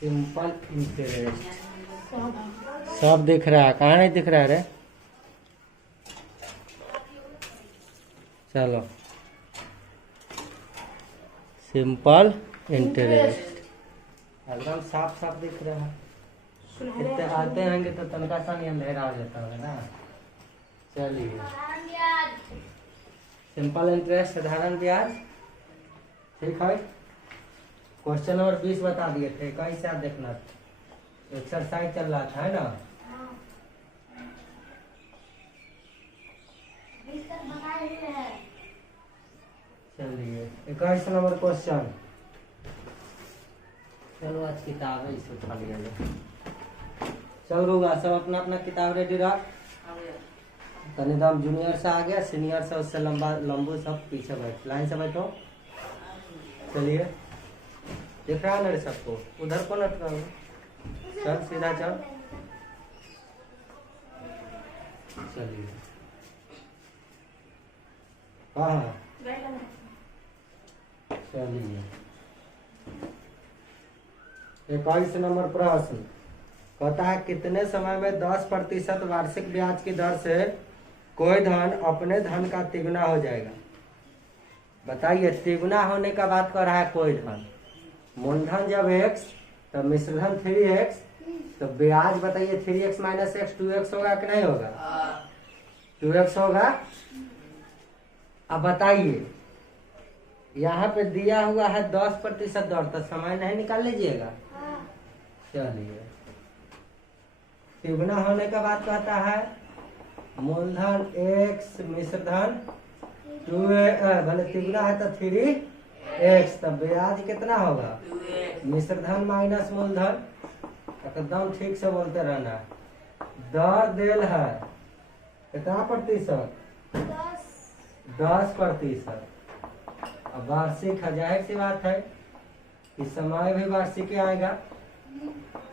Simple interest सब दिख रहा है, कहाँ नहीं दिख रहा है रे? चलो सिंपल इंटरेस्ट एकदम साफ साफ दिख रहा है। इतने आते होंगे तो तनका सा नहीं लहरा जाता होगा ना। चलिए सिंपल इंटरेस्ट साधारण ब्याज ठीक है। क्वेश्चन नंबर 20 बता दिए थे, कैसे आप देखना एक्सरसाइज चल रहा था है ना। चलिए 21 नंबर क्वेश्चन। चलो आज किताबें इसे उठा लिया जाए। चल रूगा सब अपना अपना किताब रेडी रख। तनिदाम जूनियर से आ गया, सीनियर से उससे लंबा लंबू सब पीछे बैठ, लाइन से बैठो। चलिए दिख रहा है ना सबको? उधर कौन अटका हुआ? चल सीधा चल। चलिए हाँ चलिए 21 नंबर प्रश्न कहता है कितने समय में 10% वार्षिक ब्याज की दर से कोई धन अपने धन का तिगुना हो जाएगा। बताइए तिगुना होने का बात कर रहा है कोई धन। मूलधन जब x तो मिश्रधन 3x तो ब्याज बताइए 3x माइनस x 2x होगा कि नहीं होगा? 2x होगा। अब बताइए यहाँ पे दिया हुआ है 10% दर, तो समय नहीं निकाल लीजिएगा। चलिए तिगुना होने का बात कहता है मूलधन x मिश्रधन 2x भले तिगुना है तो 3x तो ब्याज कितना होगा? मिश्रधन माइनस मूलधन। एकदम ठीक से बोलते रहना। दर देल है कितना प्रतिशत? 10%। अब वार्षिक है, जाहिर सी बात है कि समय भी वार्षिक आएगा।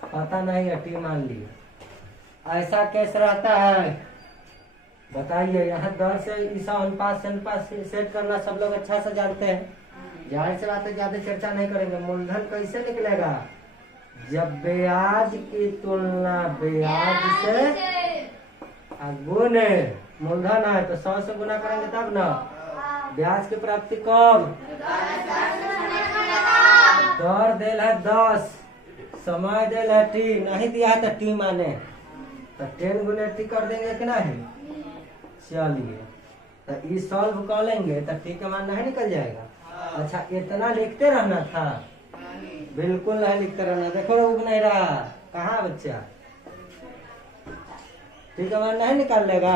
पता नहीं है टी मान लिया। ऐसा कैसे रहता है बताइए? यहाँ दर से ईसा अनुपात से अनुपात सेट करना सब लोग अच्छा से जानते हैं। जाहिर सी बात है ज्यादा चर्चा नहीं करेंगे। मूलधन कैसे निकलेगा? जब ब्याज की तुलना ब्याज से गुने मूलधन है तो 100 से गुना करेंगे तब ना ब्याज की प्राप्ति कब? दर देल है 10, समय देल है टी, नहीं दिया है तो टी माने तो 10 गुने टी कर देंगे कि नहीं? चलिए तो ये सॉल्व कर लेंगे तो टी का मान नहीं निकल जाएगा। अच्छा इतना लिखते रहना था? बिल्कुल नहीं लिखते रहना। देखो उग नहीं रहा, कहाँ बच्चा? टी का मान नहीं निकाल लेगा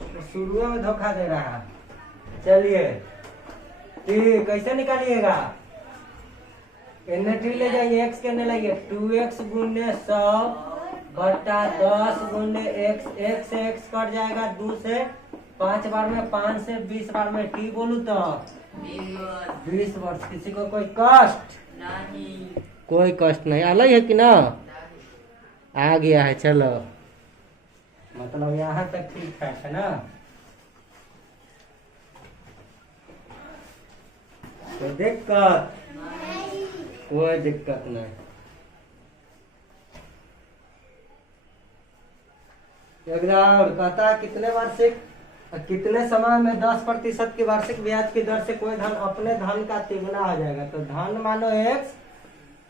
तो शुरू में धोखा दे रहा है। चलिए टी कैसे निकालिएगा? टी ले जाइए, x करने लगे 2x गुने 100 बटा 10 गुने x से x कट जाएगा 2 से 5 बार में, 5 से 20 बार में टी बोलू तो 20 वर्ष। किसी को कोई कष्ट नहीं? कोई कष्ट नहीं। अलग है कि ना? आ गया है। चलो मतलब यहाँ तक ठीक है ना? कोई दिक्कत? कोई दिक्कत नहीं। एकदम कहता है कितने वार्षिक कितने समय में 10% की वार्षिक ब्याज की दर से कोई धन अपने धन का तिगुना हो जाएगा। तो धन मानो x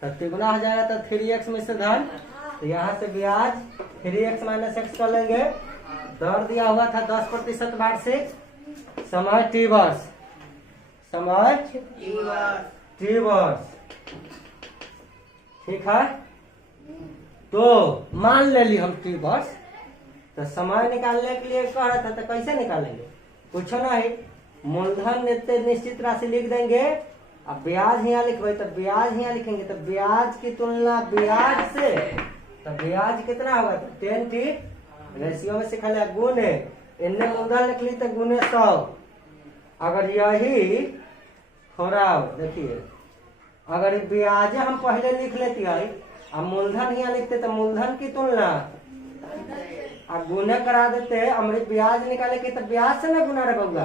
तो तिगुना हो जाएगा तो 3x में से धन, तो यहाँ से ब्याज 3x माइनस x कर लेंगे। दर दिया हुआ था 10% वार्षिक, समय t वर्ष, समय t वर्ष ठीक है। तो मान ले ली हम t वर्ष, तो समय निकालने के लिए कह रहा था तो कैसे निकालेंगे? कुछ नहीं, मूलधन निश्चित राशि लिख देंगे। अब ब्याज यहाँ लिखवाई तो ब्याज यहाँ लिखेंगे तो ब्याज की तुलना ब्याज से तो ब्याज कितना होगा? तो 10t रेशियो में सिखा लिया गुने इनने मूलधन लिख ली तो गुने 100। अगर यही थोड़ा देखिए अगर ब्याज हम पहले लिख लेती है अब मूलधन यहाँ लिखते तो मूलधन की तुलना अब गुना करा देते। हमारे ब्याज निकाले के तो ब्याज से ना गुना रखूंगा,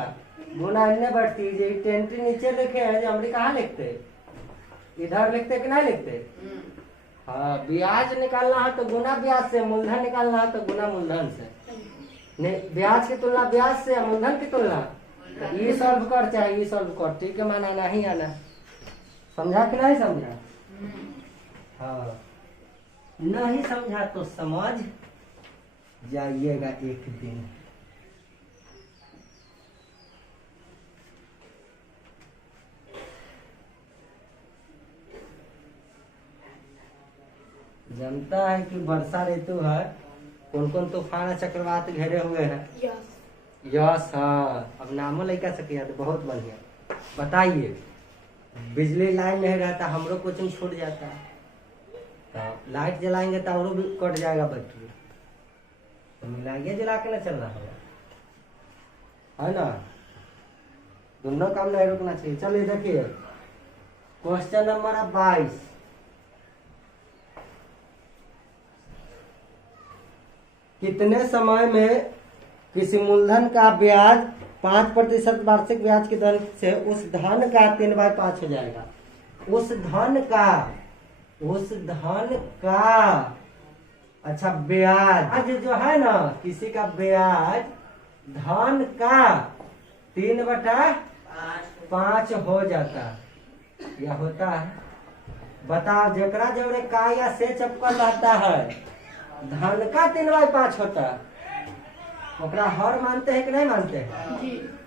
गुना इन्ने बढ़ती 10t नीचे लिखे हैं जो हमारी कहाँ लिखते इधर लिखते कि नहीं लिखते? हाँ, ब्याज निकालना है तो गुना ब्याज से, मूलधन निकालना है तो गुना मूलधन से। नहीं, ब्याज की तुलना ब्याज से, मूलधन की तुलना ये सॉल्व कर चाहे ये सॉल्व कर, ठीक है, माना नहीं आना, समझा कि नहीं समझा? हाँ, नहीं समझा तो समझ जाइएगा एक दिन। जानता है कि वर्षा ऋतु है, कौन कौन तूफान चक्रवात घेरे हुए हैं? यस, हाँ, अब नामो लड़का सके तो बहुत बढ़िया। बताइए, बिजली लाइन नहीं रहता, हमरो कोचिंग छूट जाता है, तो लाइट जलाएंगे तो और भी कट जाएगा बैटरी, तो मिलाइए जला के ना चल रहा है ना? दोनों काम नहीं रुकना चाहिए। चलिए देखिए, क्वेश्चन नंबर 22। कितने समय में किसी मूलधन का ब्याज 5% वार्षिक ब्याज की दर से उस धन का 3/5 हो जाएगा? उस धन का अच्छा ब्याज, आज जो है ना, किसी का ब्याज धन का 3/5 हो जाता या होता है। बताओ, जकरा जवरे का या से चपकल रहता है, धन का 3/5 होता है, ओकरा हर मानते हैं कि नहीं मानते हैं?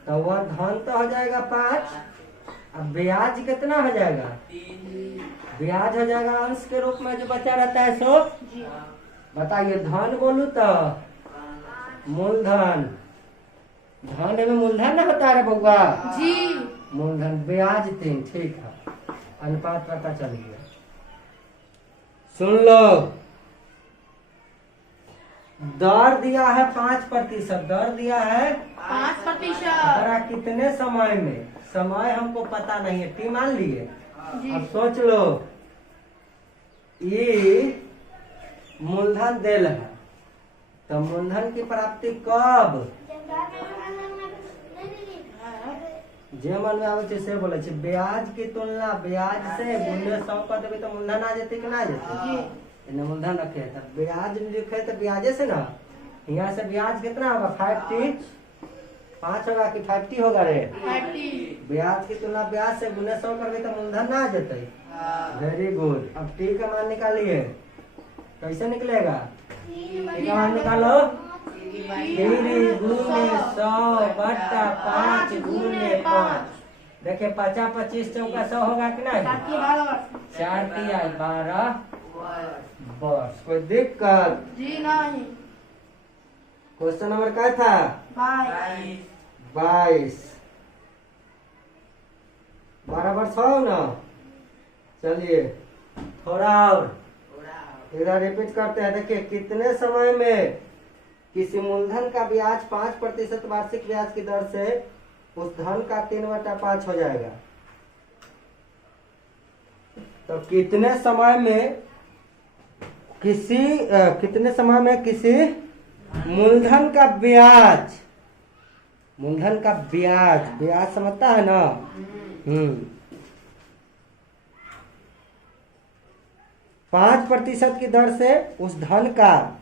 तो वह धन तो हो जाएगा 5, अब ब्याज कितना हो जाएगा? ब्याज हो जाएगा अंश के रूप में जो बचा रहता है सो। बताइए, धन बोलू तो मूलधन, धन में मूलधन ना होता है बउआ जी, मूलधन, ब्याज 3, ठीक है, अनुपात पता चल गया। सुन लो, दर दिया है 5%, दर दिया है 5%। कितने समय में? समय हमको पता नहीं है, टी मान लिए। अब सोच लो, ये मूलधन देल है, तो मूलधन की प्राप्ति कब? जे मन में आवे से बोले छे, ब्याज की तुलना ब्याज से गुणे 100 कर देवे तो मूलधन आ जाते कि ना आ जाते? मूलधन रखे तो ब्याज लिखे तो ब्याजे से ना, यहाँ से ब्याज कितना होगा? 5 होगा कि 50 होगा रे? 50। ब्याज की तुलना ब्याज से गुने 100 करके तो मूलधन ना आ जाते। Very good. अब टी का मान निकालिए, कैसे निकलेगा? टी का मान निकालो, 3 गुने 100/5 गुने 5। देखिए, 50 25 चौका 100 होगा कि नहीं? 4 तिया 12 बस। कोई दिक्कत जी नहीं। क्वेश्चन नंबर क्या था? 22। बराबर 100 ना? चलिए थोड़ा और इधर रिपीट करते हैं। देखिए, कितने समय में किसी मूलधन का ब्याज 5% वार्षिक ब्याज की दर से उस धन का 3/5 हो जाएगा? तो कितने समय में किसी मूलधन का ब्याज, ब्याज समझता है ना? 5% की दर से उस धन का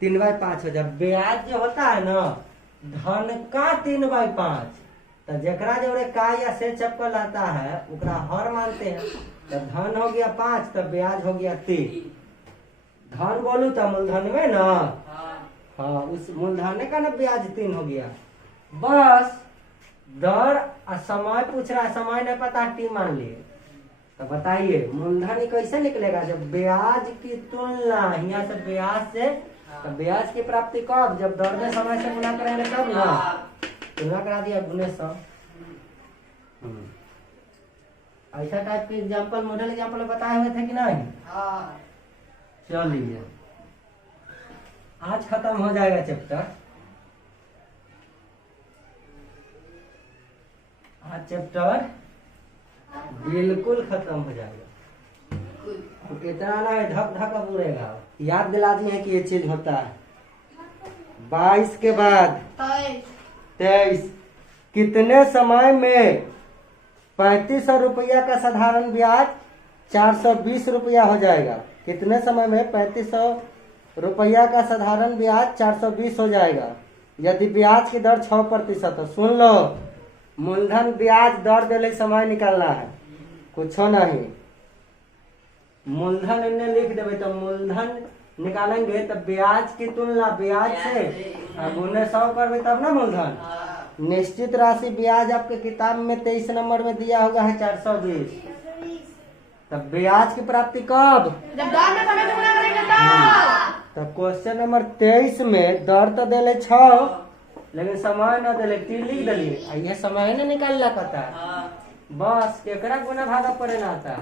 3/5 हो जाए। ब्याज जो होता है ना, धन का 3/5, तो जकरा जोड़े का या से चपकल रहता है उकरा हर मानते हैं। तो धन हो गया 5, तो ब्याज हो गया 3। धन बोलू तो मूलधन में ना, हाँ, उस मूलधन का ना ब्याज 3 हो गया। बस दर और समय पूछ रहा है, समय नहीं पता, टी मान लिए। तो बताइए, मूलधन कैसे निकलेगा? जब ब्याज की तुलना यहाँ से ब्याज से, तो ब्याज की प्राप्ति कब? जब दर में समय से गुना करेंगे तब ना। तुलना करा दिया गुने 100। ऐसा टाइप के एग्जाम्पल, मॉडल एग्जाम्पल बताए हुए थे कि नहीं? चलिए, आज खत्म हो जाएगा चैप्टर। आज चैप्टर बिल्कुल खत्म हो जाएगा। इतना ना धक धक अब उड़ेगा। याद दिला दिए है कि ये चीज होता है। 22 के बाद 23। कितने समय में 3500 रुपया का साधारण ब्याज 420 रुपया हो जाएगा। कितने समय में 3500 रुपया का साधारण ब्याज 420 हो जाएगा यदि ब्याज की दर 6% हो। सुन लो, मूलधन ब्याज दर देले समय निकालना है, कुछ नहीं। मूलधन इन्हें लिख देवे तो मूलधन निकालेंगे तो ब्याज की तुलना ब्याज से गुने 100 करवे तब ना मूलधन। निश्चित राशि ब्याज आपके किताब में 23 नंबर में दिया होगा है 420। तब ब्याज की प्राप्ति कब? जब दर में समय से गुणा करेंगे तब। तो क्वेश्चन नंबर 23 में दर तो देले 6 लेकिन समय न देले 3 लिख दिली। ये समय न निकालना पता बस केकरा गुना भागा पड़े ना आता।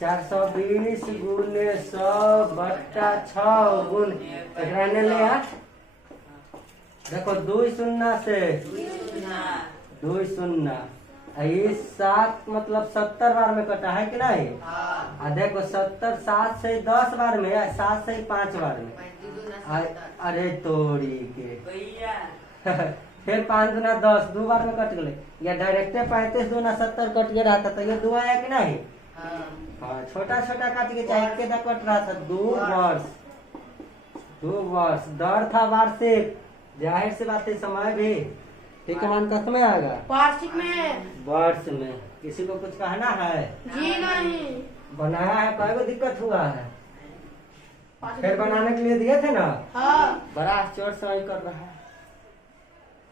420 गुने 100 बट्टा 6 गुण एकरा ने ले आ। देखो 2 शून्य से 2 शून्य 7 मतलब 70 बार में कटा है कि नहीं। देखो 70 7 से 10 बार में 7 से 5 बार में। अरे तोड़ी के फिर 5 दूना 10 2 बार में कट गए। या डायरेक्ट 35 दूना 70 कट गया रहता तो ये 2 आया कि नहीं। हाँ छोटा छोटा काट के चाहे कितना कट रहा था 2 वर्ष दर था वार्षिक। जाहिर सी बात है समय भी ठीक है मान कस में आएगा वार्षिक में वर्ष में। किसी को कुछ कहना है जी नहीं बनाया है कई को दिक्कत हुआ है फिर बनाने के लिए दिए थे ना। हाँ बड़ा चोर सवाई कर रहा है।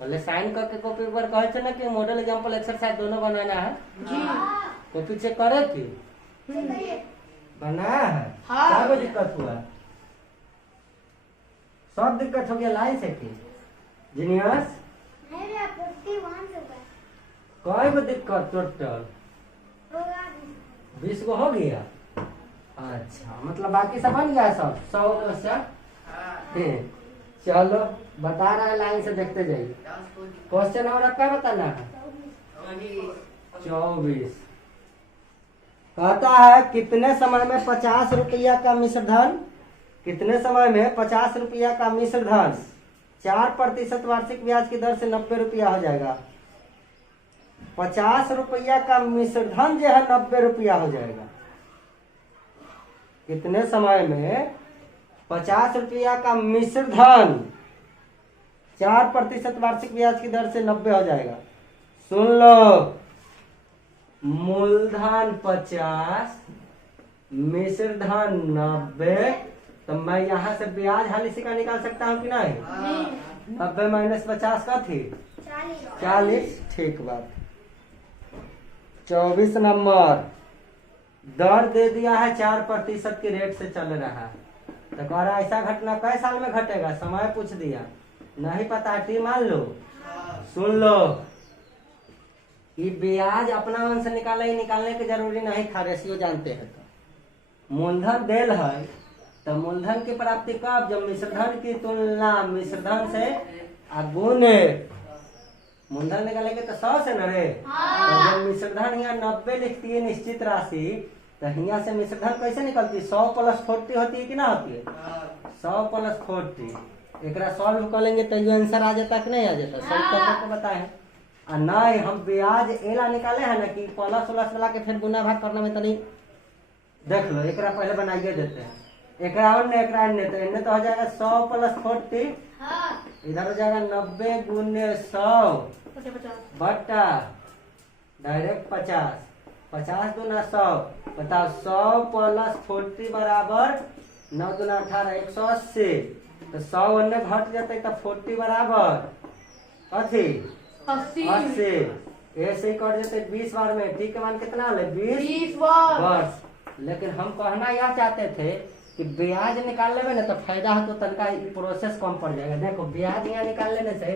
पहले साइन करके कॉपी पर कहे थे ना कि मॉडल एग्जाम्पल एक्सरसाइज दोनों बनाना है जी तो पीछे करे थी बनाया है। हाँ। क्या दिक्कत हुआ सब दिक्कत हो गया लाइन से की जीनियस कई को दिक्कत टोटल 20 को हो गया। अच्छा मतलब बाकी सब बन गया सब 100 क्वेश्चन। चलो बता रहा है लाइन से देखते जाइए। क्वेश्चन और क्या बताना है 24 कहता है कितने समय में 50 रुपया का मिश्र धन कितने समय में 50 रुपया का मिश्र धन 4% वार्षिक ब्याज की दर से 90 रुपया हो जाएगा। 50 रुपया का मिश्र धन जो है 90 रुपया हो जाएगा। कितने समय में 50 रुपया का मिश्र धन 4% वार्षिक ब्याज की दर से 90 हो जाएगा। सुन लो मूलधन 50 मिश्र धन 90 तो मैं यहाँ से ब्याज हाल इसी का निकाल सकता हूँ कि नहीं। 90 माइनस 50 का थी 40। ठीक बात। 24 नंबर दर दे दिया है 4% की रेट से चल रहा है तो कह रहा ऐसा घटना कई साल में घटेगा समय पूछ दिया नहीं पता टी मान लो। सुन लो कि ब्याज अपना मन से निकालने की जरूरी नहीं था रेशियो जानते हैं। तो मूलधन देल है तो मूलधन की प्राप्ति कब जब मिश्रधन की तुलना मिश्रधन से गुणे मूलधन निकालेंगे तो 100 से न रे। तो जब मिश्रधन यहाँ 90 लिखती है निश्चित राशि तो यहाँ से मिश्रधन कैसे निकलती है 100 + 40 होती है कि ना होती है 100 + 40। एक सॉल्व कर लेंगे तो ये आंसर आ जाता कि नहीं आ जाता सॉल्व करके बताए। और नहीं हम ब्याज एला निकाले है ना कि प्लस उलस मिला के फिर गुना भाग करने में तो नहीं। देख लो एक पहले बनाइए देते हैं एक और ने तो इन्हें तो हो जाएगा 100 + 40 इधर हो जाएगा 90 गुने 100 बट्टा डायरेक्ट 50 दूना 100 बताओ 100 + 40 बराबर 9 दूना 18 180 तो 100 अन्य घट जाते तो 40 बराबर कथी 80 ऐसे ही कर देते 20 बार में। ठीक है मान कितना ले 20 वर्ष। लेकिन हम कहना यह चाहते थे कि ब्याज निकाल लेवे ना तो फायदा हो तो तनका प्रोसेस कम पड़ जाएगा। देखो ब्याज यहाँ निकाल लेने से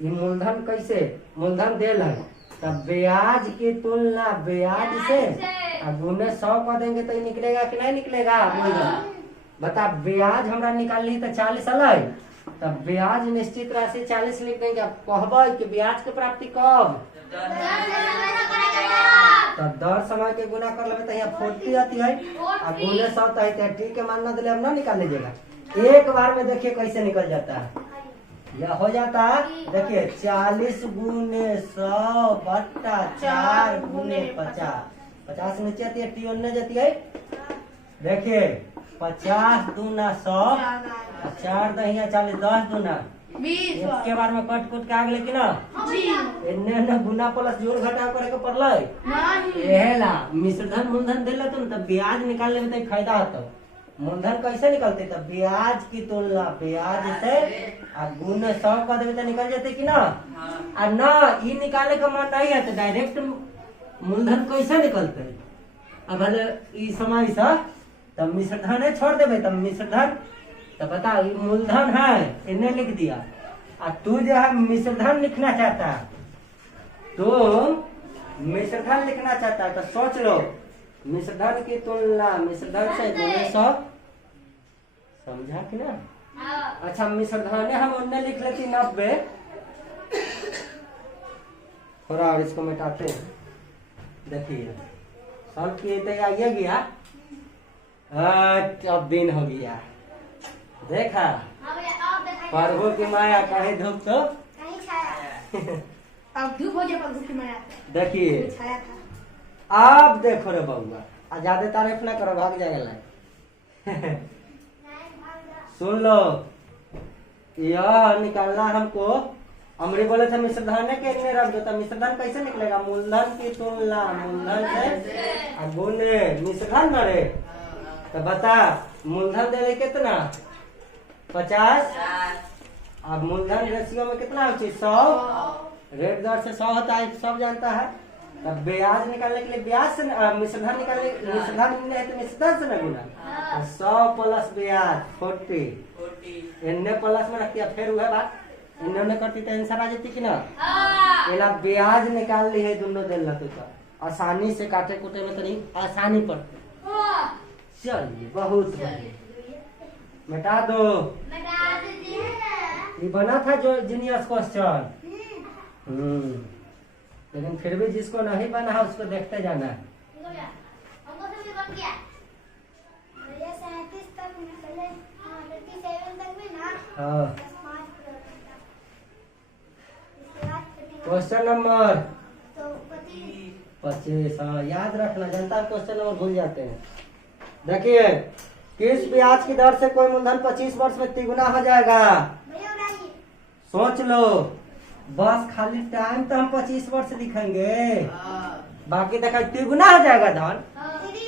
ये मूलधन कैसे मूलधन देल है तब ब्याज की तुलना ब्याज से गुने 100 कर देंगे तो ये निकलेगा कि नहीं निकलेगा मूलधन। बता ब्याज हमरा निकाल ली तो 40 अलग तब ब्याज निश्चित राशि 40 लिख देंगे। अब कहब कि ब्याज की प्राप्ति कब तो दर समय के गुना कर लेते तो यहाँ 40 आती है और गुने 100 तो है ठीक है मानना दिले अब ना निकाल लीजिएगा। एक बार में देखिए कैसे निकल जाता है यह हो जाता है। देखिए 40 गुने 100 बट्टा 4 गुने 50 50 नीचे आती है, टी ओन्ने जाती है। देखिए 50 दूना 100, 4 दहिया 40, 10 दूना 20 के बार में कट कुट के आग लेकिन जी इन्ने गुना प्लस जोड़ घटाव करे के पड़लै। नहीं एहेला मिश्रधन मूलधन देला तो तब ब्याज निकालने में तो फायदा होता। मूलधन कैसे निकलते? तब ब्याज की तुलना ब्याज से आ गुण 100 कर देवे तो निकल जाते कि ना। आ ना ई निकाले का मन नहीं है तो डायरेक्ट मूलधन कैसे निकलते? अब हले ई समय सा तब मिश्रधन छोड़ देवे, तब मिश्रधन तो बता ये मूलधन है इन्हें लिख दिया। और तू जो है मिश्रधन लिखना चाहता है, तो मिश्रधन लिखना चाहता है तो सोच लो मिश्रधन की तुलना मिश्रधन से गुणे 100, समझा कि ना। अच्छा मिश्रधन हम उन्हें लिख लेती 90, थोड़ा और इसको मिटाते हैं। देखिए सॉल्व किए तो आइए गया, अब दिन हो गया। देखा प्रभु की माया कहीं धूप तो अब धूप हो गया प्रभु की माया देखिए। छाया था। अब देखो रे बउआ, आ ज्यादा तारीफ ना करो, भाग जाएगा लाइन। सुन लो, यह निकालना हमको। अमरी बोले थे मिश्रधन के इतने रख दो, तो मिश्रधन कैसे निकलेगा? मूलधन की तुलना मूलधन से गुणे मिश्रधन न रे। तो बता मूलधन दे कितना? 50। अब मूलधन रेशियो में कितना होती है? 100। रेट दर से 100 होता है, सब जानता है। तब ब्याज निकालने के लिए ब्याज से मिश्रधन निकालने मिश्रधन है तो मिश्रधन से न गुना। 100 प्लस ब्याज 40 इन्ने प्लस में रखती है, फिर वह बात इन्होंने करती तो आंसर आ जाती कि ना। इला ब्याज निकाल ली है दोनों दिन लगे तो आसानी से काटे कुटे में तो नहीं, आसानी पर। चलिए बहुत बढ़िया, मिटा दो। ये बना था जो जीनियस क्वेश्चन। लेकिन फिर भी जिसको नहीं बना है उसको देखते जाना है। हाँ क्वेश्चन नंबर 25। हाँ याद रखना, जनता क्वेश्चन नंबर भूल जाते हैं। देखिए किस ब्याज की दर से कोई मूलधन 25 वर्ष में तिगुना हो जाएगा? सोच लो, बस खाली टाइम तो हम 25 वर्ष लिखेंगे, बाकी देखा तिगुना हो जाएगा धन।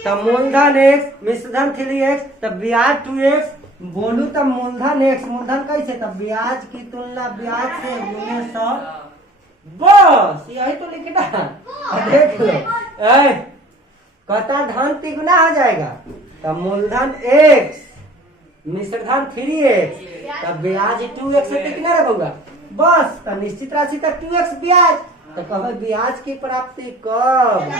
तब मूलधन x मिश्रधन 3x, तब ब्याज 2x, बोलू तब मूलधन x मूलधन कैसे? तब ब्याज की तुलना ब्याज से गुणे 100, बस यही तो लिखना। देख लो कहता धन तिगुना हो जाएगा, तब मूलधन x मिश्रधन 3x, तब ब्याज 2x से कितना रखूंगा? बस तब निश्चित राशि तक 2x ब्याज। तो कहो ब्याज की प्राप्ति कब?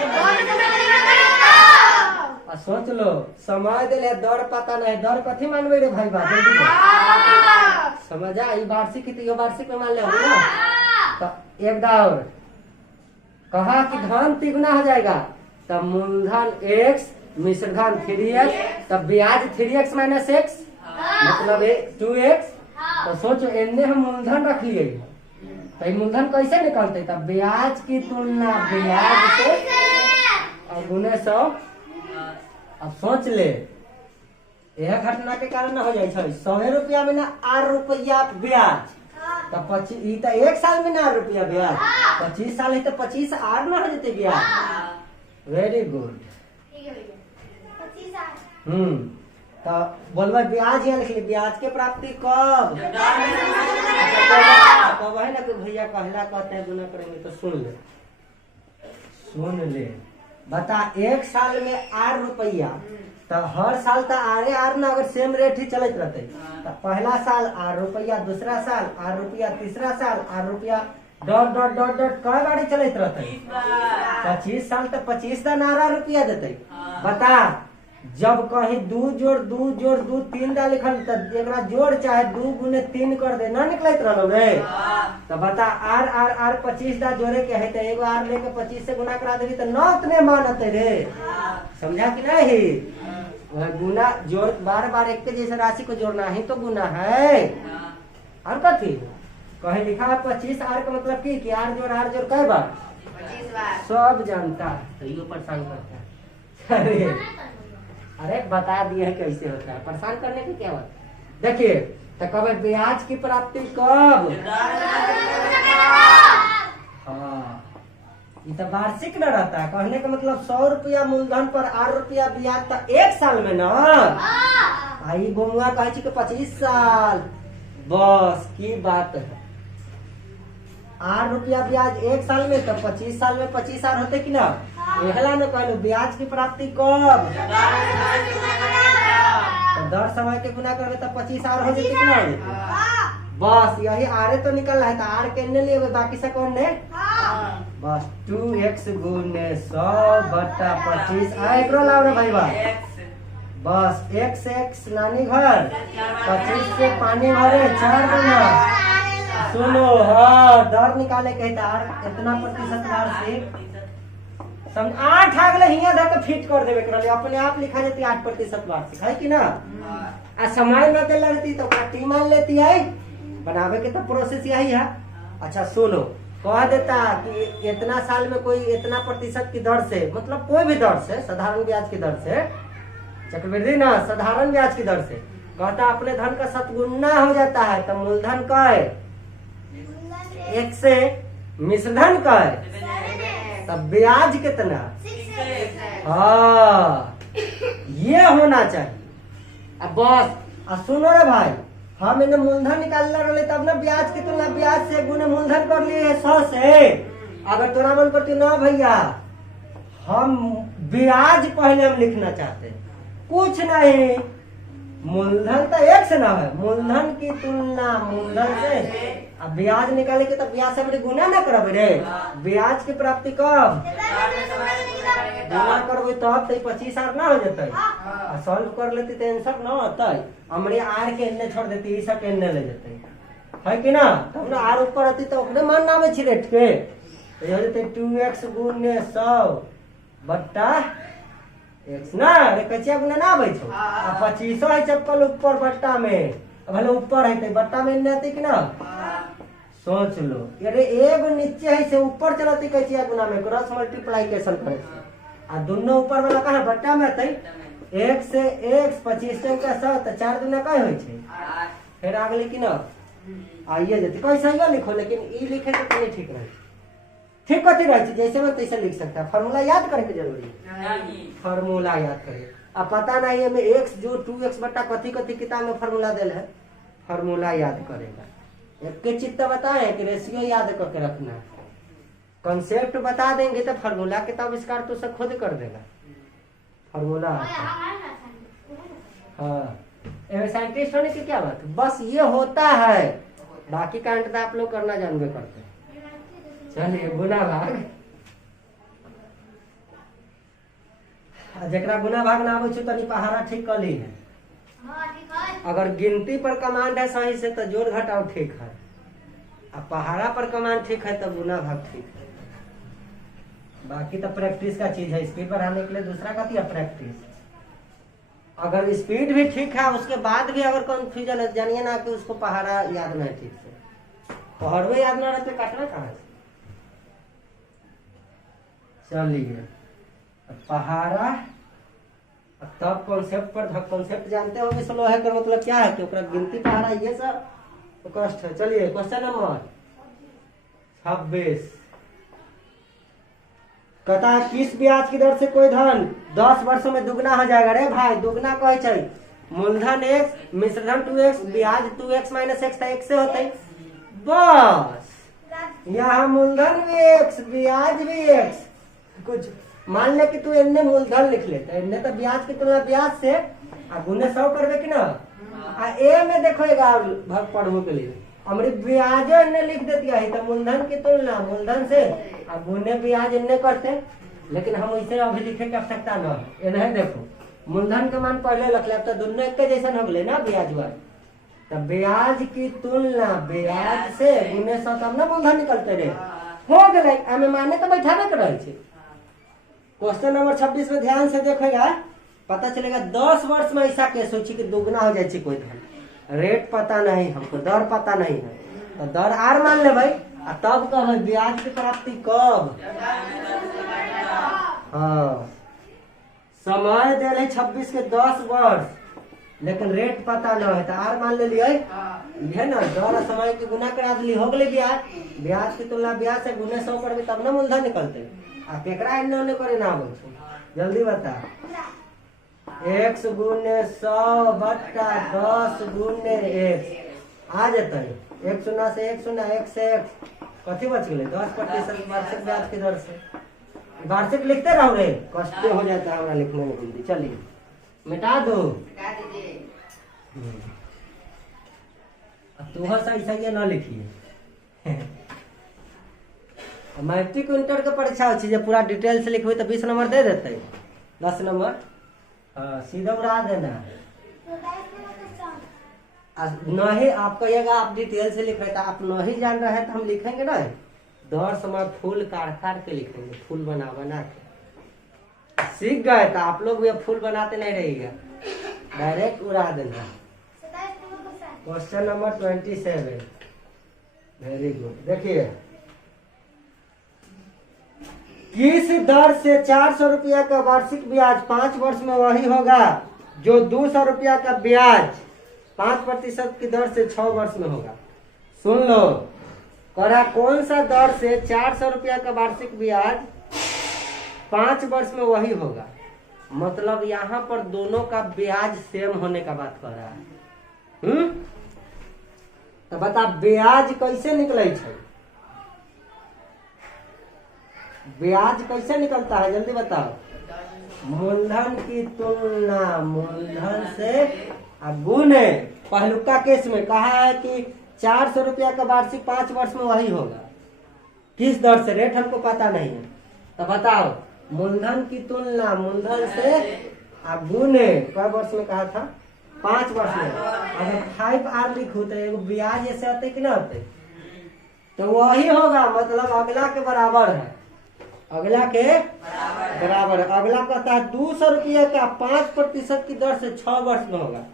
सोच लो, समय दिले दर पता नहीं, दर कथी मानवे रे भाई बात समझा। ये वार्षिक की तो ये वार्षिक में मान ले ना। तो एक दावर कहा कि धन तिगुना हो जाएगा, तब मूलधन x मिश्रधन 3x, तब ब्याज 3x माइनस x मतलब 2x। तो सोचो इन्हें हम मूलधन रख लिए, तो मूलधन कैसे निकलते? तब ब्याज की तुलना ब्याज से और गुणे 100। अब सोच ले, यह घटना के कारण हो जाए 100 रुपया में ना 8 रुपया ब्याज, तब 25 तो 1 साल में ना 8 रुपया ब्याज, 25 साल है तो 25 8 ना हो जाते ब्याज। Very good. तो बोलबा ब्याज या लिख ली, ब्याज के प्राप्ति कब? कब है ना कि भैया कहला कहते हैं गुना करेंगे, तो सुन ले बता। 1 साल में 8 रुपया, तो हर साल तो आर ना अगर सेम रेट ही चलते रहते, तो पहला साल 8 रुपया, दूसरा साल 8 रुपया, तीसरा साल 8 रुपया, डॉट डॉट डॉट डॉट कई बारी चलते रहते। 25 साल तो 25 का 18 रुपया देते। बता जब कहीं 2 जोड़ 2 जोड़ 2 3 दा लिखल तो एक जोड़ चाहे 2 गुने 3 कर दे ना निकलत रहो रे। तो बता आर आर आर 25 दा जोड़े के है तो एगो आर लेके 25 से गुना करा देगी तो न उतने मानते रे। समझा कि नहीं? वह गुना जोड़ बार बार एक के जैसे राशि को जोड़ना ही तो गुना है। और कथी कहीं लिखा है 25 आर का मतलब की आर जोड़ कई बार 25 बार सब जानता है, तो ये परेशान करता है। अरे अरे बता दिए है कैसे होता है, परेशान करने की क्या बात। देखिए तो कब ब्याज की प्राप्ति कब? हाँ ये तो वार्षिक न रहता है। कहने का मतलब 100 रुपया मूलधन पर 8 रुपया ब्याज था एक साल में ना। आई गुमुआ कहे कि 25 साल बस की बात है। 8 रुपया ब्याज एक साल में तो 25 साल में 25 आर होते कि ना। एहला न कहलो ब्याज की प्राप्ति कब? तो दर समय के गुना करबे तो 25 आर हो जेती कि ना हो जेती। बस यही आरे तो निकल रहा है तो आर के ने लिए बाकी से कौन ने बस 2x गुने 100 बटा 25 एकरो लाओ रे भाई बा। बस x नानी घर 25 से पानी भरे 4 गुना। सुनो हाँ दर निकाले के तार इतना प्रतिशत वार्षिक सम 8 आ गले हिया धक फिट कर देबे करले अपने आप लिखा जेती 8% वार्षिक है कि ना। आ समय न दे लगती तो टी मान लेती है बनावे के तो प्रोसेस यही है। अच्छा सुनो कह देता कि इतना साल में कोई इतना प्रतिशत की दर से मतलब कोई भी दर से साधारण ब्याज की दर से चक्रवृद्धि ना साधारण ब्याज की दर से कहता अपने धन का शतगुना हो जाता है तो मूलधन का है 1 से मिश्रधन का है तब ब्याज कितना। हाँ ये होना चाहिए। अब बस सुनो रे भाई हम इन्हें मूलधन निकालना रहे तब ना ब्याज की तुलना ब्याज से गुने मूलधन कर लिए 100 से। अगर तोरा मन करती ना भैया हम ब्याज पहले हम लिखना चाहते हैं कुछ नहीं मूलधन तो 1 से ना है मूलधन की तुलना मूलधन से। अब ब्याज निकाले के तो ब्याज से बड़ी गुना ना करब रे। ब्याज की प्राप्ति कब गुना करबे तब तो 25 आर ना हो जते। सॉल्व कर लेती तो आंसर ना आता हमरे आर के एने छोड़ देती ई सब एने ले जते है कि ना। तब ना आर ऊपर रहती तो ओकरे मान नामे छी रेट के तो हो जते 2x गुने 100 बट्टा x ना रे कचिया गुना ना आबै छौ। आ 25 है चप्पल ऊपर बट्टा में भले ऊपर है तो बट्टा में नहीं आती कि ना। सोच लो अरे एगो नीचे है से ऊपर चलती कचिया गुना में क्रॉस मल्टीप्लिकेशन करे से आ दोनों ऊपर वाला कहां बट्टा में आते 1 से x 25 का 100 तो 4 दुना का होय छै फिर आगले कि ना आइए जते कैसे ही लिखो लेकिन ई लिखे तो नहीं ठीक रहे। ठीक कथी रहे छै जैसे मैं तैसे लिख सकता फार्मूला याद करे के जरूरी नहीं फार्मूला याद करे। अब पता नहीं है में x जो 2x बट्टा कथी कथी किताब में फार्मूला देल है फार्मूला याद करेगा। एक के चित्त बताए कि रेशियो याद करके रखना है कंसेप्ट बता देंगे तो फार्मूला के तो आविष्कार तो सब खुद कर देगा फार्मूला। हाँ साइंटिस्ट होने की क्या बात बस ये होता है बाकी का अंत आप लोग करना जानबे करते हैं। चलिए गुना भाग जरा गुना भाग ना आवे तनी पहाड़ा ठीक कर ली है। अगर गिनती पर कमांड है सही से तो जोड़ घटाव ठीक है अब पहाड़ा पर कमांड ठीक है तो गुना भाग ठीक है। बाकी तो प्रैक्टिस का चीज है स्पीड बढ़ाने के लिए दूसरा का है प्रैक्टिस। अगर स्पीड भी ठीक है उसके बाद भी अगर कंफ्यूजन है जानिए ना कि उसको पहाड़ा याद नहीं ठीक से पहाड़वे याद ना रहते काटना कहाँ से। चलिए पहाड़ा तब कॉन्सेप्ट पर कॉन्सेप्ट जानते हो कि स्लो है का मतलब क्या है कि गिनती पहाड़ा ये सब तो कष्ट है। चलिए क्वेश्चन नंबर 26 कहता है किस ब्याज की दर से कोई धन 10 वर्षों में दुगना हो जाएगा। रे भाई दुगना कहे चाहिए मूलधन x मिश्रधन 2x ब्याज 2x माइनस x था x से होता है बस यहाँ मूलधन भी x ब्याज भी x। कुछ मान ले कि तू इन्ने मूलधन लिख लेता इन्ने तो ब्याज की तुलना ब्याज से गुने 100 करबे कि ना। ए में देखोगा भाग पढ़ो के लिए हमारी ब्याज इन्ने लिख देती है तो मूलधन की तुलना मूलधन से गुने ब्याज इन्ने करते लेकिन हम इसे अभी लिखे की आवश्यकता न है। नहीं देखो मूलधन का मान पहले रख ले तो दोनों एक जैसा हो गए ना ब्याज वाला तो ब्याज की तुलना ब्याज से गुने 100 तब ना मूलधन निकलते रहे हो गए हमें माने तो बैठाने के रहे। क्वेश्चन नंबर 26 में ध्यान से देखेगा पता चलेगा 10 वर्ष में ऐसा केस हो कि दुगना हो जाए कोई धन रेट पता नहीं हमको दर पता नहीं है तो दर आर मान ले भाई तब कब है ब्याज की प्राप्ति कब। हाँ समय दिले 26 के 10 वर्ष, लेकिन रेट पता न है तो आर मान ले लिये है ना। दर समय की गुना करा दिली, हो गए ब्याज। ब्याज की तुलना ब्याज से गुने 100 करबे तब ना मूलधन निकलते। आ केकरा एने ओने करे ना आवे छै, जल्दी बता। 1 गुने 100 बट्टा 10 गुने 1 आ जतै। 1 शून्य से 1 शून्य, 1 से 1 कथी बच गेले 10% वार्षिक ब्याज की दर से। वार्षिक लिखते रहो रे, कष्ट हो जाता है हमरा लिखने में जल्दी। चलिए मिटा दो। अब तुहर सही ये न लिखिए। मैट्रिक इंटर के परीक्षा हो जब पूरा डिटेल से लिखबे तो 20 नंबर दे देते, 10 नंबर सीधा उड़ा देना। नहीं आप कहिएगा आप डिटेल से लिख रहे थे, आप नहीं जान रहे हैं तो हम लिखेंगे ना। दर समय फूल काट के लिखेंगे, फूल बना के। सीख गए तो आप लोग भी अब फूल बनाते नहीं रहिएगा, डायरेक्ट उड़ा देना। Question number 27, very good. देखिए, किस दर से 400 रुपया का वार्षिक ब्याज 5 वर्ष में वही होगा जो 200 रुपया का ब्याज 5% की दर से 6 वर्ष में होगा। सुन लो, करा कौन सा दर से 400 रुपया का वार्षिक ब्याज 5 वर्ष में वही होगा। मतलब यहाँ पर दोनों का ब्याज सेम होने का बात कर रहा है। तो बता ब्याज कैसे निकले छे, ब्याज कैसे निकलता है जल्दी बताओ। मूलधन की तुलना मूलधन से गुणे। पहलुका केस में कहा है कि 400 रुपया का वार्षिक 5 वर्ष में वही होगा। किस दर से, रेट हमको पता नहीं है। तो बताओ, मूलधन की तुलना मूलधन से गुणे कई वर्ष में कहा था, 5 वर्ष में। अगर 5R लिखू तो एगो ब्याज ऐसे होते कि ना होते, तो वही होगा। मतलब अगला के बराबर है, अगला के बराबर है। अगला कहता है 200 रुपया का 5% की दर से 6 वर्ष में होगा।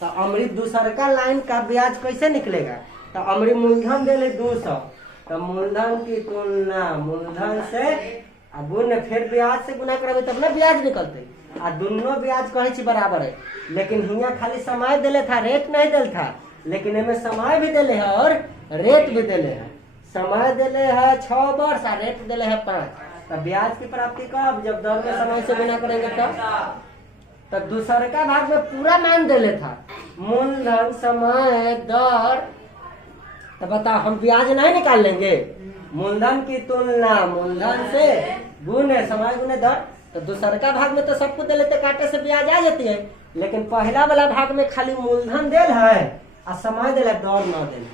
तो अमृत दूसरका लाइन का ब्याज कैसे निकलेगा। तो अमृत मूलधन दे ले 200, तो मूलधन की तुलना मूलधन से गुण, फिर ब्याज से गुना करबे तब ना ब्याज निकलते। आ दोनों ब्याज कहे बराबर है, लेकिन हियाँ खाली समय दिले था, रेट नहीं दिल था। लेकिन इनमें समय भी दिले है और रेट भी दिले है। समय दिले है 6 वर्ष और रेट दिले है 5। तो ब्याज की प्राप्ति कब, जब दर में समय से गुना करेंगे तब। तो दूसरका भाग में पूरा मान दिले था, मूलधन समय दर। तो बताओ हम ब्याज नहीं निकाल लेंगे। मूलधन की तुलना मूलधन से गुणे समय गुणे दर। तो दूसरका भाग में तो सब कुछ दे लेते, काटे से ब्याज आ जाती है। लेकिन पहला वाला भाग में खाली मूलधन देल है और समय दिल है, दर न दिल।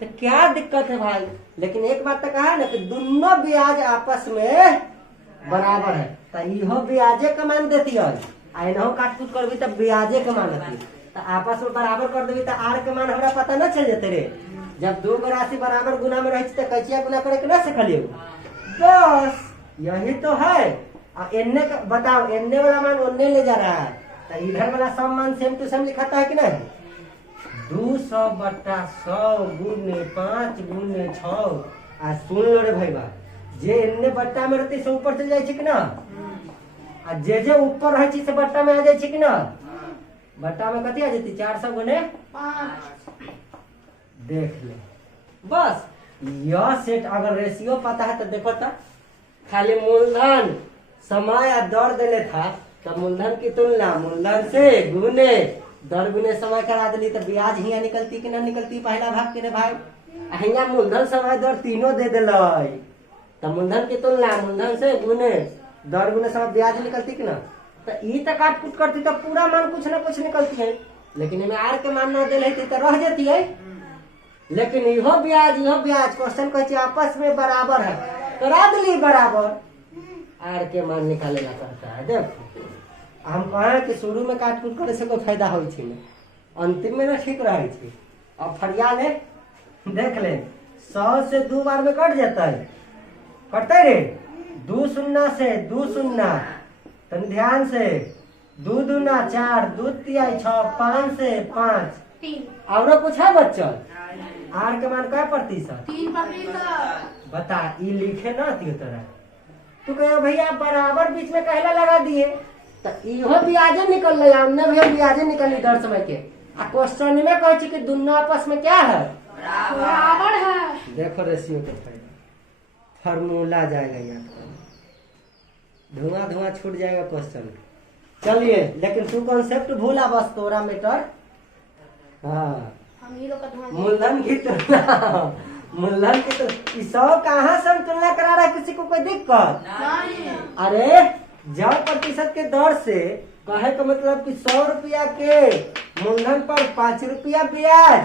तो क्या दिक्कत है भाई। लेकिन एक बात तो कहा है ना कि दोनों ब्याज आपस में बराबर है। तो इहो ब्याजे कमान देती है, इनहो काट कूट करबी तब ब्याजे कमान देती। तो आपस में बराबर कर देवी तो आर के मान हमरा पता न चल जाते रे। जब दो गो राशि बराबर गुना में रही तो कैचिया गुना करे के ना सिखलियो। बस यही तो है। एन्ने बताओ, एन्ने वाला मान ओन्ने ले जा रहा है, तो इधर वाला सब मान सेम टू सेम लिखाता है कि नहीं। 200 बट्टा 100 गुने 5 गुने 6। आ सुन लो रे भाईबा, जे एन्ने बट्टा में रहती से ऊपर चल जाए कि ना, आ जे ऊपर रहे से बट्टा में आ जाए कि ना। बट्टा में कथी आ जाती, 400 गुने 5। देख ले बस। यह सेट अगर रेशियो पता है तो देखो तो खाली मूलधन समय या दर देने था, तो मूलधन की तुलना मूलधन से गुने दर गुने समय करा दिली तो ब्याज हियाँ निकलती कि ना निकलती पहला भाग के रे भाई। हियाँ मूलधन समय दर तीनों दे दिल, तो मूलधन की तुलना मूलधन से गुने दर गुने समय ब्याज निकलती कि ना। तो ई तो काट कूट करती तो पूरा मान कुछ ना कुछ निकलती है। लेकिन इन्हें आर के मान ना दिल तो रह जाती है। लेकिन इहो ब्याज क्वेश्चन कहे आपस में बराबर है, करा दिली बराबर, आर के मान निकाले ला कहता है। देखो हम कहे कि शुरू में काट कूट करे से कोई फायदा हो, अंतिम में ना ठीक रहे थी। अब फरिया ले देख ले, 100 से 2 बार में कट जाता है, कटते रे 2 शून्य से 2 शून्य। तन ध्यान से 2 दूना 4, 2 तिहाई 6, 5 से 5 और कुछ है बच्चन। आर के मान क्या प्रतिशत, 3%। बता ई लिखे ना ती तरह। तू कहे भैया बराबर बीच में कहला लगा दिए, तो इहो ब्याजे निकल रही हमने भी ब्याजे निकली दर समय के। आ क्वेश्चन में कहे छी कि दोनों आपस में क्या है? बराबर है। देखो रेशियो का फायदा फार्मूला जाएगा याद कर, धुआं धुआं छूट जाएगा क्वेश्चन। चलिए लेकिन तू कॉन्सेप्ट भूला बस तोरा मेटर। हाँ हम ही लोग का धुआं मूलधन की तुलना मूलधन की तो 100 कहाँ से हम तुलना करा रहा है? किसी को कोई दिक्कत? नहीं। अरे जब प्रतिशत के दर से कहे का मतलब कि 100 रुपया के मूलधन पर 5 रुपया ब्याज,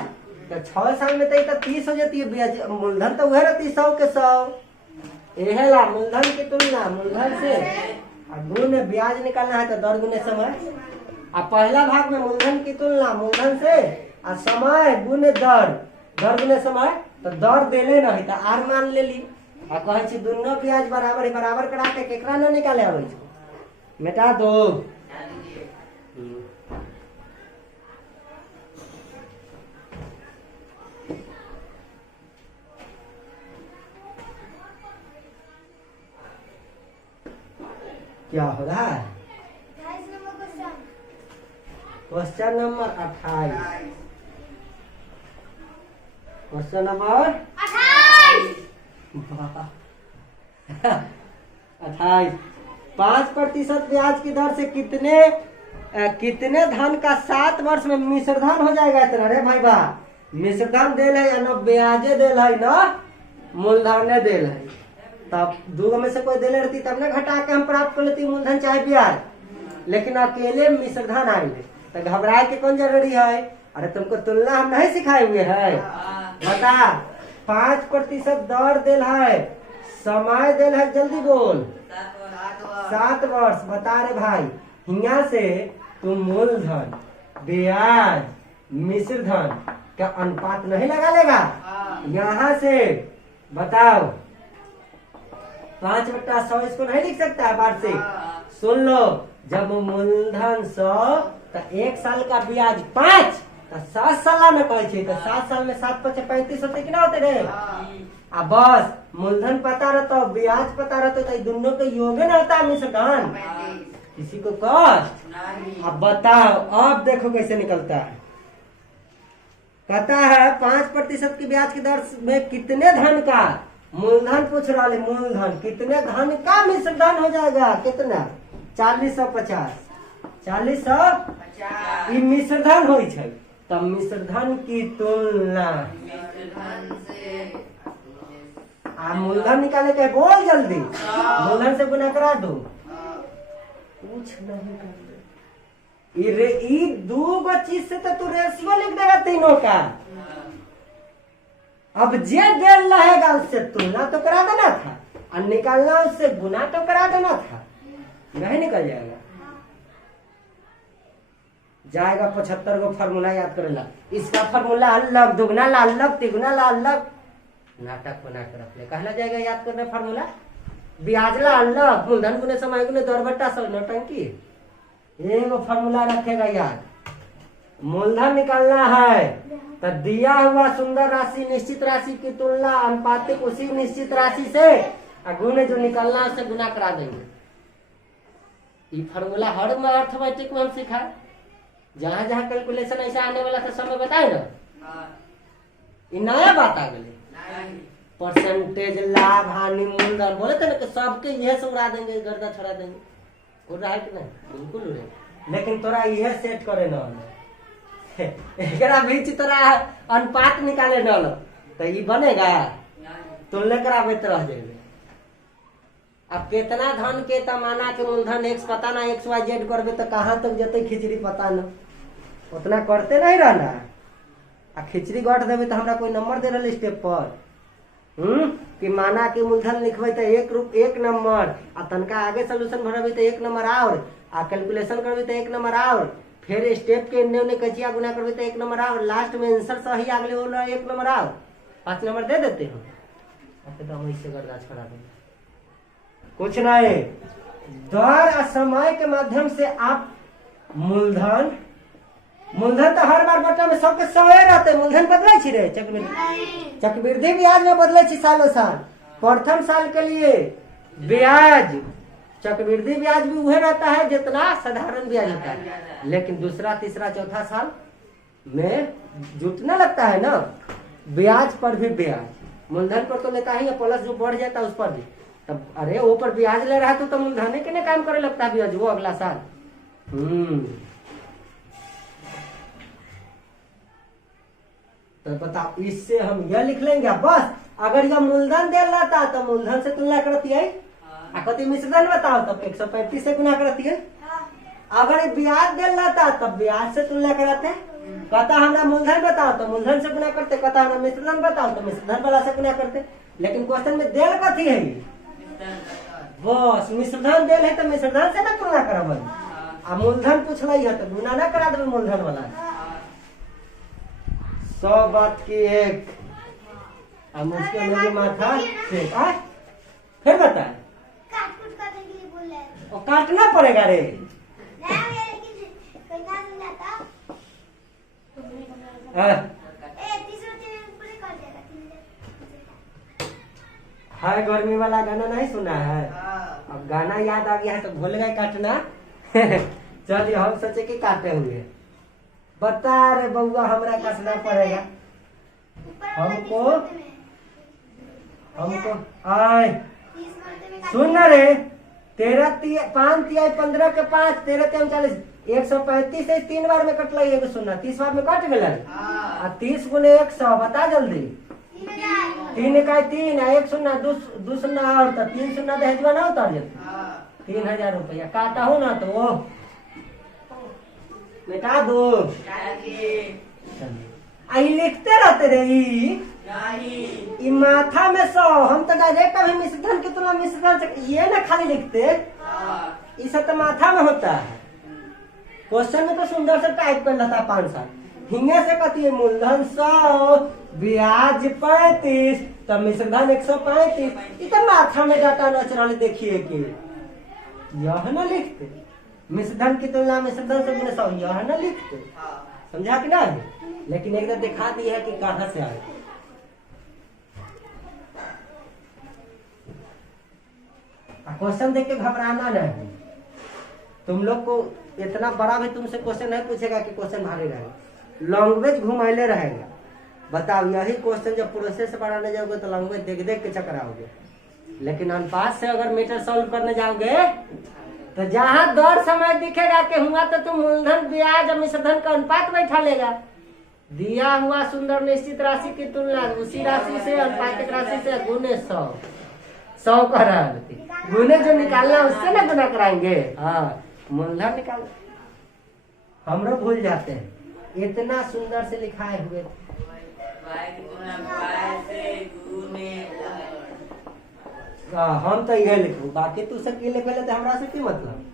तो 6 साल में तो 30 हो जाती है ब्याज। मूलधन तो वह रहती 100 के 100। यह ला मूलधन की तुलना मूलधन से गुणे ब्याज निकालना है तो दर गुने समय। अब पहला भाग में मूलधन की तुलना मूलधन से और समय गुने दर, दर गुने समय, तो दर देले नहीं तो आर मान ले ली। आ कहे छी दोनों ब्याज बराबर है, बराबर करा के केकरा न निकाले आवे छै? मिटा दो। क्या हो रहा है? Question number 28। Question number 28। 5% ब्याज की दर से कितने धन का 7 वर्ष में मिश्रधन हो जाएगा? इतना रे भाई बा मिश्रधन देल है या न ब्याजे देल है न मूलधन देल है। तब दो में से कोई देले रहती तब ना घटा के हम प्राप्त कर लेती मूलधन चाहे ब्याज, लेकिन अकेले मिश्रधन आएंगे तो घबराए के कौन जरूरी है? अरे तुमको तुलना हम नहीं सिखाए हुए है। बता 5% दर देल है, समय देल है, जल्दी बोल। 7 वर्ष। बता रे भाई यहाँ से तुम मूलधन ब्याज मिश्रधन का अनुपात नहीं लगा लेगा? यहाँ से बताओ 5/100 इसको नहीं लिख सकता है वार्षिक? सुन लो, जब मूलधन 100 तो 1 साल का ब्याज 5 तो 7 साल में कहे तो 7 साल में 7 × 5 = 35 होते कि ना होते रे? अब बस मूलधन पता रहता ब्याज पता रहता तो दोनों के योग न होता मिश्रधन। किसी को कष्ट? अब बताओ, अब देखो कैसे निकलता है। कहता है 5% की ब्याज की दर में कितने धन का मूलधन पूछ रहा है, मूलधन कितने धन का मिश्रधन हो जाएगा? कितना? 4050। 4050 ई मिश्रधन हो छै। तब मिश्रधन की तुलना मूलधन निकाले के बोल जल्दी। मूलधन से गुना करा दो। कुछ नहीं कर ई दो गो चीज से तो तू रेशियो लिख देगा तीनों का। अब जे देल रहेगा उससे तुलना तो करा देना था और निकालना उससे गुना तो करा देना था, नहीं निकल जाएगा। जाएगा 75 गो फार्मूला याद करेला। इसका फार्मूला अलग, दुगना ला अलग, तिगुना ला अलग, नाटक बना कर रख ले। कहला जाएगा याद करने फार्मूला। ब्याज ला अलग, मूलधन गुने समय गुने दर बट्टा 100 नौटंकी। एगो फार्मूला रखेगा याद। मूलधन निकालना है तो दिया हुआ सुंदर राशि निश्चित राशि की तुलना अनुपातिक उसी निश्चित राशि से गुणे जो निकालना है उसे गुना करा देंगे। ये फार्मूला हर अर्थमेटिक में हम सिखा। जहां जहां कैलकुलेशन ऐसा आने वाला था समय बताए ना, ये नया बात आ गई। परसेंटेज, लाभ, हानि, मूलधन बोले थे ना कि सबके यह से उड़ा देंगे, गर्दा छड़ा देंगे। उड़ रहा है कि नहीं? बिल्कुल उड़े। लेकिन तोरा यह सेट करे न एकरा बीच तोरा अनुपात निकाले न तो ये बनेगा? तुलना कराबे रह जाएगा। अब कितना धन के तमाना के मूलधन x पता ना XYZ करबे तो कहाँ तक जते खिचड़ी पता न, उतना करते नहीं रहना। आ खिचड़ी गढ़ देवे तो हमरा कोई नंबर दे रहा स्टेप पर कि माना के मूलधन लिखबे तो 1 नंबर, आ तनका आगे सोल्यूशन भरबे तो 1 नंबर और, आ कैलकुलेशन करबे तो 1 नंबर और, फिर स्टेप के एन्ने कचिया गुना करबे तो 1 नंबर और, लास्ट में आंसर सही आगले होला 1 नंबर और 5 नंबर दे देते हो। तो हम इससे गर्दा छोड़ा देंगे। कुछ नहीं, दर और समय के माध्यम से आप मूलधन तो हर बार बट्टा में 100 के 100 रहते। मूलधन बदले छी रे चक्रवृद्धि ब्याज में बदले छी सालों साल। प्रथम साल के लिए ब्याज चक्रवृद्धि ब्याज भी वही रहता है जितना साधारण ब्याज होता है, लेकिन दूसरा तीसरा चौथा साल में जुटने लगता है ना, ब्याज पर भी ब्याज, मूलधन पर तो लेता ही है, प्लस जो बढ़ जाता है उस पर भी। तब अरे वो पर ब्याज ले रहा है तो मूलधन के लिए काम करे लगता है ब्याज वो अगला साल। तो बताओ, इससे हम यह लिख लेंगे बस। अगर यह मूलधन दे रहा तो मूलधन से तुलना करती है, कति मिश्रधन बताओ तब 135 से गुना करती है। अगर ब्याज दे रहा तब ब्याज से तुलना कराते, कहता हमरा मूलधन बताओ तो मूलधन से गुना करते, कहता हमरा मिश्रधन बताओ तो मिश्रधन वाला से गुना करते। लेकिन क्वेश्चन में देल कथी है, बस मिश्रधन देल है तो मिश्रधन से ना तुलना करब, आ मूलधन पूछल है तो गुना ना करा देवे मूलधन वाला। 100 बात की एक, अब मुश्किल में माथा ठीक है। फिर बता, और काटना पड़ेगा रे, है गर्मी वाला गाना नहीं सुना है, अब गाना याद आ गया है तो भूल गए काटना। चलिए हम सोचे कि काटे हुए, बता रे बउआ हमरा काटना पड़ेगा हमको आए सुन रे, 5 तिहाई 15 के 5 13 39 135 से 3 बार में कटल एगो सुनना, 30 बार में कट गए। 30 गुने 100 बता जल्दी, 3 इकाई 3 1 शून्य 2 शून्य और 3 शून्य दहेजवा ना उतर जाते, 3000 रुपया काटा हो ना तो वो मिटा दो। आई लिखते रहते रे ई माथा में 100, हम तो डायरेक्ट अभी मिश्रधन की तुलना मिश्रधन से ये ना खाली लिखते, ये सब तो माथा में होता है। क्वेश्चन में तो सुंदर से टाइप कर लेता 5 साल, हिंगे से कहती है मूलधन 100 ब्याज 35 तब मिश्रधन 135, ये तो माथा में डाटा नेचुरली देखिए कि यह ना लिखते, मिश्रधन की तुलना मिश्रधन से गुने 100 यह ना लिखते, समझा कि ना। लेकिन एक दिखा दी है कि कहाँ से आए। क्वेश्चन देख के घबराना नहीं, तुम लोग को इतना बड़ा भी तुमसे क्वेश्चन नहीं पूछेगा कि क्वेश्चन भारी रहेगा, लैंग्वेज घुमाइले रहेगा। बताओ यही क्वेश्चन जब प्रोसेस बढ़ाने जाओगे तो लैंग्वेज देख देख के चकराओगे, लेकिन अनुपात से अगर मीटर सॉल्व करने जाओगे तो जहां दर समय दिखेगा कि हुआ तो तुम मूलधन ब्याज और मिश्रधन का अनुपात बैठा लेगा, दिया हुआ सुंदर निश्चित राशि की तुलना उसी राशि से अनुपातिक राशि से गुने 100 करा गुने जो निकालना उससे ना गुना कराएंगे। हाँ मूलधन निकाल, हम लोग भूल जाते हैं, इतना सुंदर से लिखाए हुए। हम तो यह लिखू, बाकी तू सब ये लिखे तो हमरा से की मतलब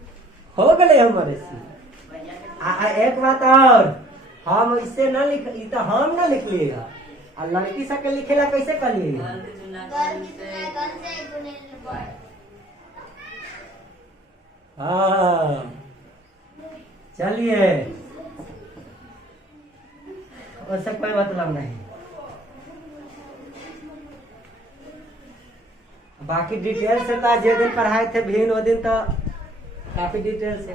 हो गए हमारे से। एक बात और, हम इससे ना लिख, तो हम ना लिख लिए, लड़की सब के लिखेला कैसे कर लिए। हाँ चलिए, उससे कोई मतलब नहीं, बाकी डिटेल से था जे दिन पढ़ाए थे भिन्न वो दिन तो काफी डिटेल से।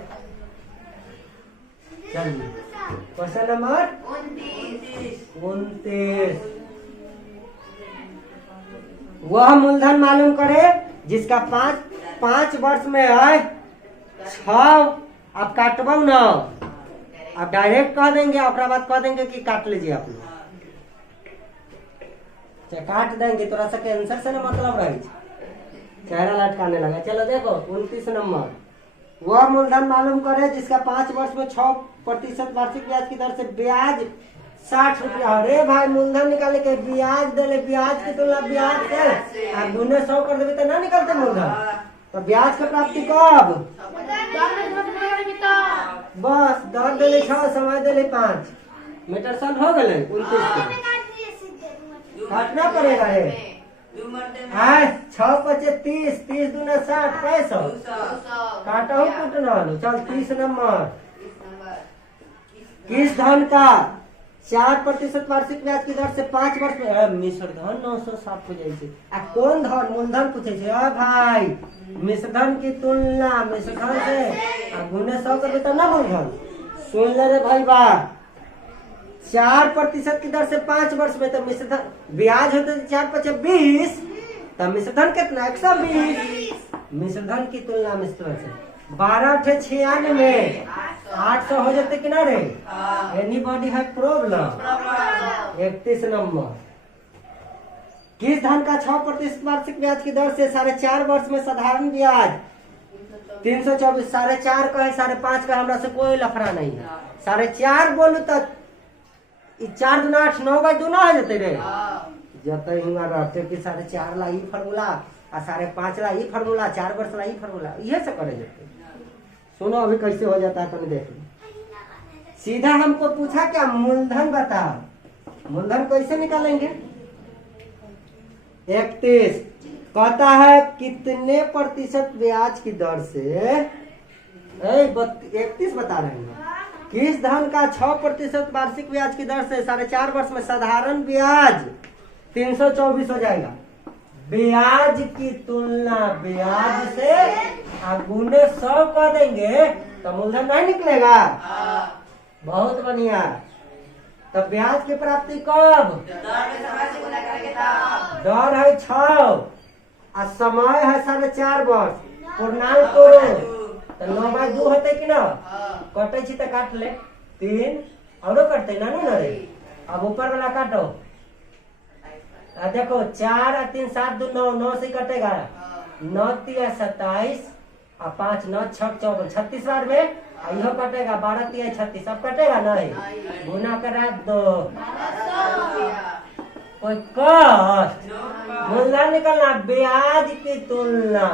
चलिए क्वेश्चन नंबर 29, वह मूलधन मालूम करे जिसका 5 वर्ष में है 6। आप काटबो ना, आप डायरेक्ट कह देंगे और बाद कह देंगे कि काट लीजिए आप लोग, काट देंगे थोड़ा सा कैंसर से ना मतलब रहे, चेहरा लटकाने लगा। चलो देखो 29 नंबर, वह मूलधन मालूम करे जिसका 5 वर्ष में 6% वार्षिक ब्याज की दर से ब्याज 60 रुपया। अरे भाई मूलधन निकाले के ब्याज दे, ब्याज की तुलना ब्याज से आप गुने 100 कर देवे तो ना निकलते मूलधन, तो ब्याज का प्राप्ति कब, बस दर दे 6 समय दे 5 मीटर सन हो गए 29 के काटना पड़ेगा रे। 6 × 30 30 दूना 60 65 काटा हो कुटना लो। चल 30 नंबर, किस धन का 4% वार्षिक ब्याज की दर से 5 वर्ष में मिश्र धन 907 हो जाए छै। आ कौन धन मूलधन पूछे छै? भाई मिश्र धन की तुलना मिश्र धन से आ गुने 100 करबे तब ना मूलधन। सुन ले रे भाई बा, 4% की दर से 5 वर्ष में तो मिश्र धन ब्याज होते 4×5 = 20, तब मिश्र धन कितना 120। मिश्र धन की तुलना मिश्र धन से 12×96 में 800 हो जाते कि ना रे? एनीबॉडी है प्रॉब्लम? 31 नंबर। किस धन का 6% वार्षिक ब्याज की दर से 4.5 वर्ष में साधारण ब्याज 324? 4.5 का है 5.5 का, हमरा से कोई लफड़ा नहीं है। 4.5 बोलू तो 4 दूना 8, 9/2 ना हो जाते रे? जते हुआ रहते कि 4.5 ला ई फार्मूला आ 5.5 ला ई फार्मूला, 4 वर्ष ला ई फार्मूला, इहे से करे जाते। सुनो अभी कैसे हो जाता है, तुम देख लो। सीधा हमको पूछा क्या? मूलधन बताओ। मूलधन कैसे निकालेंगे? 31 कहता है कितने प्रतिशत ब्याज की दर से 31 बता रहे हैं। किस धन का 6% वार्षिक ब्याज की दर से 4.5 वर्ष में साधारण ब्याज 324 हो जाएगा। ब्याज की तुलना ब्याज से गुने 100 कर देंगे तो मूलधन नहीं निकलेगा। बहुत बढ़िया। तो ब्याज की प्राप्ति कब? दर है 6 और समय है 4.5 वर्ष। पूर्णांक तोड़ो तो 9/2 होते कि ना? कटे छी तो काट ले 3 और कटते ना ना रे। अब ऊपर वाला काटो। देखो 4 और 3 7 2 9, 9 से कटेगा 9 3 27 और 5 9 6 14 36 बार में यह कटेगा 12 3 36। अब कटेगा नहीं, गुना करा दो। कोई कष्ट? मूलधन निकलना ब्याज की तुलना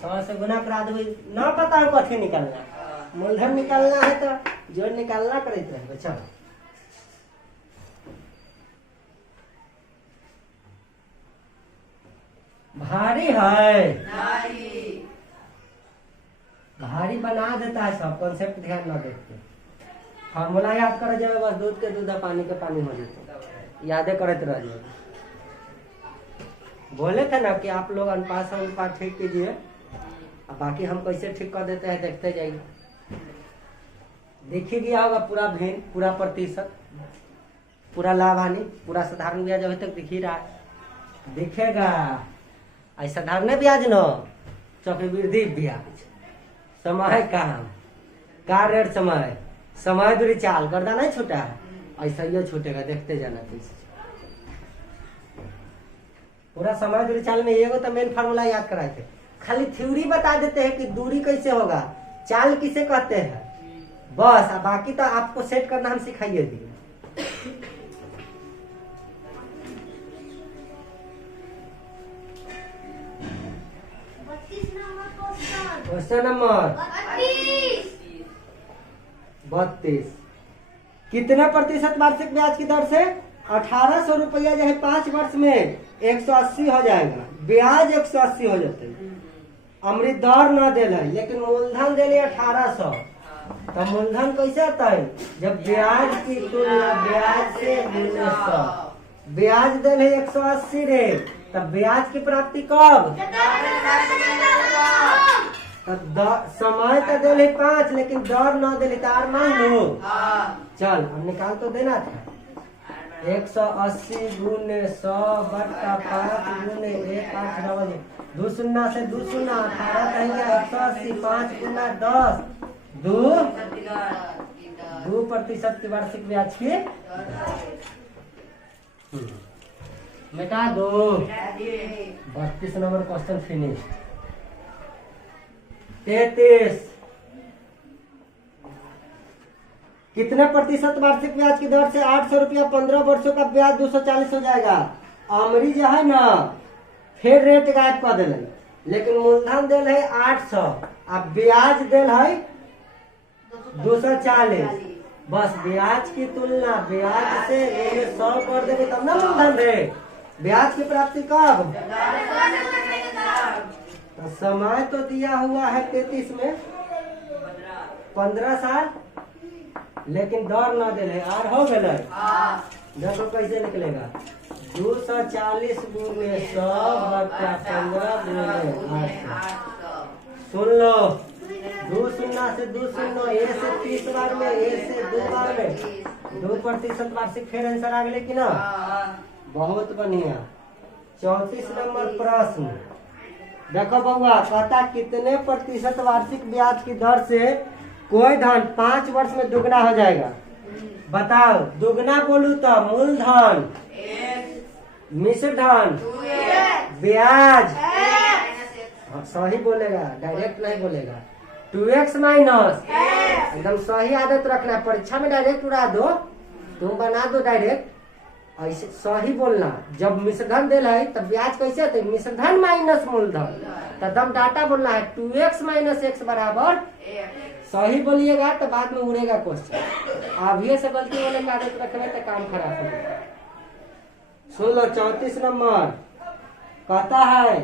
100 से गुना करा दो। ना पता है कथी निकलना, मूलधन निकलना है तो जोड़ निकालना करते रहे। चलो भारी है, भारी बना देता है सब। कॉन्सेप्ट ध्यान ना देते, फार्मूला याद कर जाए बस। दूध के दूध पानी के पानी हो जाते, यादें करते रह जाए। बोले थे ना कि आप लोग अनुपात ठीक कीजिए, बाकी हम कैसे ठीक कर देते हैं देखते जाइए। देखिए गया होगा पूरा भिन्न, पूरा प्रतिशत, पूरा लाभ हानि, पूरा साधारण ब्याज अभी तक दिख ही रहा है। दिखेगा ऐसा साधारण ब्याज न, चक्रवृद्धि ब्याज, समय काम, कार्य समय, समय दूरी चाल गर्दा नहीं छूटा है, ऐसा ही छूटेगा। देखते जाना कैसे। पूरा समय दूरी चाल में एगो तो मेन फार्मूला याद कराए थे। खाली थ्योरी बता देते हैं कि दूरी कैसे होगा, चाल किसे कहते हैं, बस। बाकी तो आपको सेट करना हम सिखाइए दिए। Question number 32। कितने प्रतिशत वार्षिक ब्याज की दर से 1800 रुपया जो है 5 वर्ष में 180 हो जाएगा। ब्याज 180 हो जाते। अमृत दर न दिल है लेकिन मूलधन दिले 1800। तो मूलधन कैसे आता है? जब ब्याज की तुलना ब्याज से गुने 100। ब्याज दिल है 180 रे, तब ब्याज की प्राप्ति कब? समय तो दिल 5 लेकिन दर न दिल तार मान लो। चल अब निकाल तो देना था। 180 गुने 100 बट्टा 5 गुने 1 8 डबल 2 शून्य से 2 शून्य 18 कहेंगे 180 5 गुना 10 2% की वार्षिक ब्याज की मिटा दो। 32 नंबर क्वेश्चन फिनिश। 33। कितने प्रतिशत वार्षिक ब्याज की दर से 800 रुपया 15 वर्षों का ब्याज 240 हो जाएगा? अमरी जो है ना फिर रेट गायब कर दिल, लेकिन मूलधन दिल है 800 अब ब्याज दिल है 240। बस ब्याज की तुलना ब्याज से 100 कर देंगे तब ना मूलधन दे। ब्याज की प्राप्ति कब? तो समय तो दिया हुआ है 33 में 15 साल लेकिन दर ना दे आर हो गए। देखो कैसे निकलेगा 240 गुने 100 बटा 15 गुने 800। सुन लो 2 शून्य से 2 शून्य ए से 30 बार में ए से 2 बार में 2% वार्षिक फेर आंसर आ गए कि ना। बहुत बढ़िया। 34 नंबर प्रश्न देखो बउआ, कहता कितने प्रतिशत वार्षिक ब्याज की दर से कोई धन 5 वर्ष में दुगना हो जाएगा। बताओ। दुगना बोलू तो मूलधन, मिश्र धन, ब्याज। सही बोलेगा, डायरेक्ट नहीं बोलेगा। 2x माइनस, एकदम सही आदत रखना है। परीक्षा में डायरेक्ट उड़ा दो, तुम बना दो डायरेक्ट। ऐसे सही बोलना। जब मिश्रधन दे है तब ब्याज कैसे थे? मिश्रधन माइनस मूलधन। तब डाटा बोलना है 2x माइनस x बराबर। सही बोलिएगा तो बाद में उड़ेगा क्वेश्चन। अभी से गलती वाले की आदत रखने तो काम खराब होगा। सुन लो 34 नंबर कहता है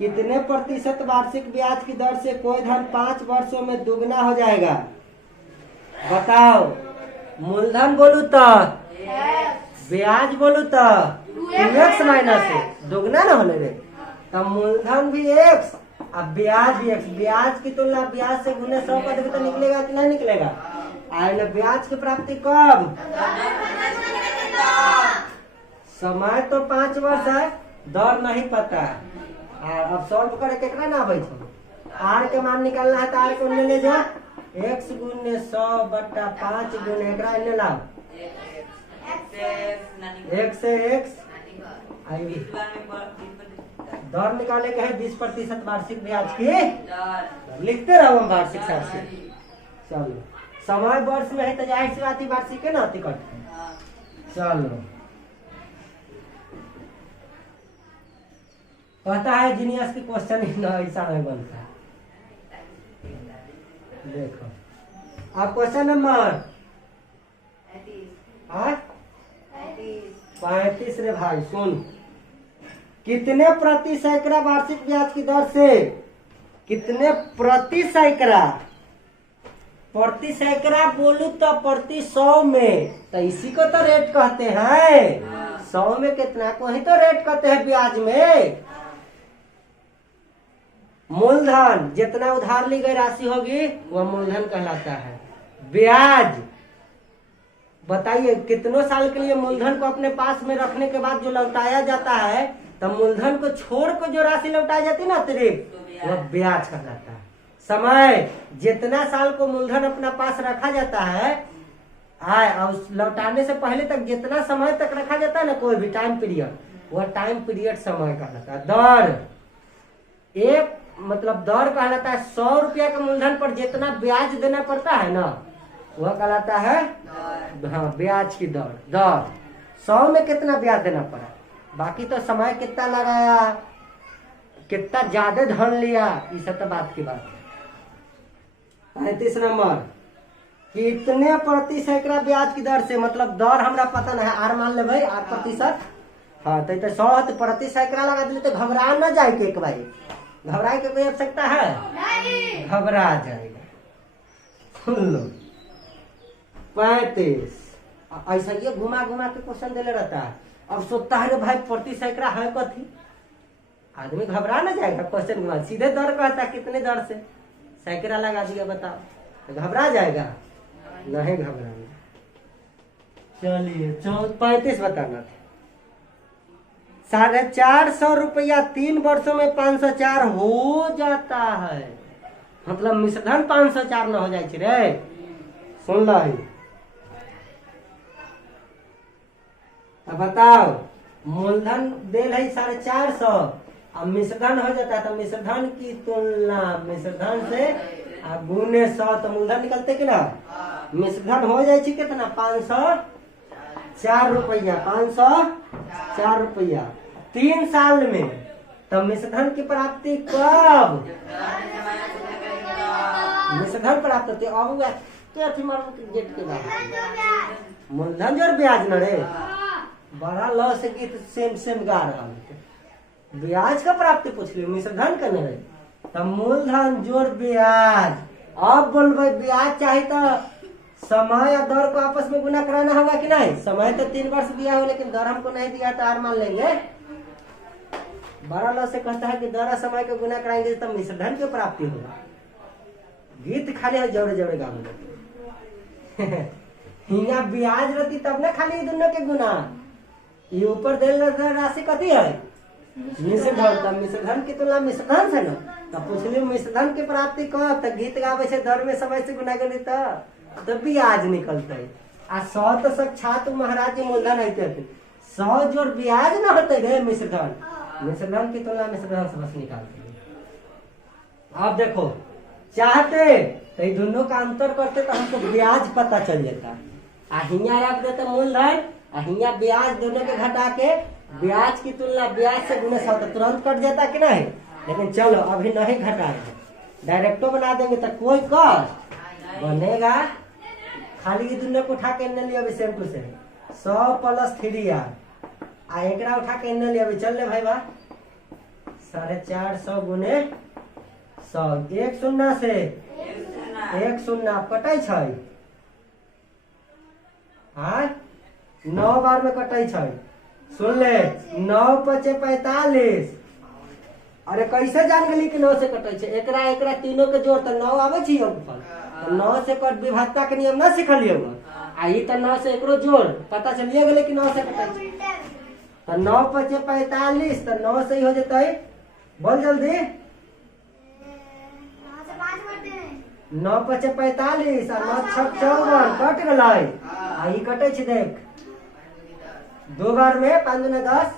कितने प्रतिशत वार्षिक ब्याज की दर से कोई धन 5 वर्षों में दुगना हो जाएगा। बताओ। मूलधन बोलू तो ब्याज बोलू तो 2x माइनस दुगना ना होने रे। तब मूलधन भी x अब ब्याज भी x। ब्याज की तुलना ब्याज से गुने 100 कर देंगे तो निकलेगा कि नहीं निकलेगा? आए ब्याज की प्राप्ति कब? समय तो 5 वर्ष है, दर नहीं पता है। अब सॉल्व करे केकरा ना बैठो। आर के मान निकालना है तो आर को ले जाओ। x गुने 100 बटा 5 गुने एकरा इन्हें लाओ। एक से x दर निकाले के है 20% वार्षिक ब्याज की। लिखते रहो हम वार्षिक साथ से। चलो समय वर्ष में है तो जाहिर सी बात ही वार्षिक है ना टिकट। चलो कहता है जीनियस की क्वेश्चन ऐसा नहीं बनता। देखो अब क्वेश्चन नंबर 35 रे भाई सुन। कितने प्रति सैकड़ा वार्षिक ब्याज की दर से कितने प्रति सैकड़ा? प्रति सैकड़ा बोलू तो प्रति 100 में, तो इसी को तो रेट कहते हैं। 100 में कितना को ही तो रेट कहते हैं ब्याज में। मूलधन जितना उधार ली गई राशि होगी वह मूलधन कहलाता है। ब्याज बताइए कितनों साल के लिए मूलधन को अपने पास में रखने के बाद जो लौटाया जाता है, तब मूलधन को छोड़ कर जो राशि लौटाई जाती है ना अतिरिक्त, वह ब्याज कहलाता है। समय जितना साल को मूलधन अपना पास रखा जाता है और लौटाने से पहले तक जितना समय तक रखा जाता है ना कोई भी टाइम पीरियड, वह टाइम पीरियड समय कहलाता है। दर एक मतलब दर कहलाता है 100 रुपया के मूलधन पर जितना ब्याज देना पड़ता है ना वह कहलाता है हाँ ब्याज की दर। दर 100 में कितना ब्याज देना पड़ा, बाकी तो समय कितना लगाया, कितना ज्यादा धन लिया, ये सब तो बात की बात है। 35 नंबर कितने प्रति सैकड़ा ब्याज की दर से, मतलब दर हमरा पता नहीं है, आर मान ले भाई 8%। हाँ तो 100 प्रति सैकड़ा लगा दिले तो घबरा न जाए के एक भाई। घबराए के कोई आवश्यकता है? नहीं। घबरा जाएगा। सुन लो 35 ऐसा ये घुमा घुमा के क्वेश्चन देले रहता है। अब सोचता है भाई प्रति सैकड़ा है कथी, आदमी घबरा ना जाएगा। क्वेश्चन घुमा सीधे दर कहता है कितने दर से सैकड़ा लगा दिया, बताओ तो घबरा जाएगा? नहीं घबराना। चलिए 35 बताना था। 450 रुपया 3 वर्षों में 504 हो जाता है, मतलब मिश्रधन 504 न हो जाए रे। सुन लो अब बताओ। मूलधन देल है 450 अब मिश्रधन हो जाता है तो मिश्रधन की तुलना मिश्रधन से गुने 100 तो मूलधन निकलते कि ना। मिश्रधन हो जाए कितना 504 रुपया 504 रुपया 3 साल में। तो मिश्रधन की प्राप्ति कब? मिश्रधन प्राप्त होती अब गेट के बाद मूलधन जोर ब्याज न रे बड़ा लॉ से गीत सेम गा रहा हूँ। ब्याज का प्राप्ति पूछ लियो, मिश्रधन का न रे। तब मूलधन जोर ब्याज। अब बोल भाई ब्याज चाहे तो समय और दर को आपस में गुना कराना होगा कि नहीं? समय तो 3 वर्ष दिया हो लेकिन दर हमको नहीं दिया तो आर मान लेंगे। 12 लॉ से कहता है कि दर और समय को गुना कराएंगे तब मिश्र धन की प्राप्ति होगा। गीत खाली है जोड़े जोड़े गाँव हिया ब्याज रहती तब ना खाली दोनों के गुना। ये ऊपर दे राशि कथी है? मिश्र धन। तब मिश्र धन की तुलना मिश्र धन से ना तब पूछली मिश्र धन की प्राप्ति कब? तो गीत गावे से दर में समय से गुना करी तब ब्याज निकलते। आ 100 तो साक्षात महाराज जी मूलधन होते थे। 100 जोड़ ब्याज ना होते गए मिश्र धन। मिश्र धन की तुलना मिश्र धन से बस निकालते। अब देखो चाहते तो ये दोनों का अंतर करते तो हमको ब्याज पता चल जाता। हिया रख देते मूलधन, हिया ब्याज दोनों के घटा के ब्याज की तुलना ब्याज से गुना 100 तो तुरंत कट जाता कि नहीं? लेकिन चलो अभी नहीं घटा है, डायरेक्टो बना देंगे तो कोई कष्ट बनेगा। खाली ये दोनों को उठा के इन्हें लिया सेम टू सेम 100 + 3r एकरा उठा के इन्हें लिया चल ले भाई बा 450 गुने 100 एक शून्य से एक शून्य कटे छै। हाँ 9 बार में कटे छै। सुन ले 9 × 5 = 45। अरे कैसे जान गली कि 9 से कटे छै? एकरा तीनों के जोड़ तो 9 आवे छी योगफल। तो 9 से कट विभाजता के नियम ना सिखलिए आ ई तो 9 से एकरो जोड़ पता चलिए गेले कि 9 से कटे छै। तो 9 × 5 = 45 तो 9 से ही हो जतै। बोल जल्दी 9 × 5 = 45 और 9 × 6 = 54 कट गलै। आ ई कटे छै देख 2 बार में 5 × 10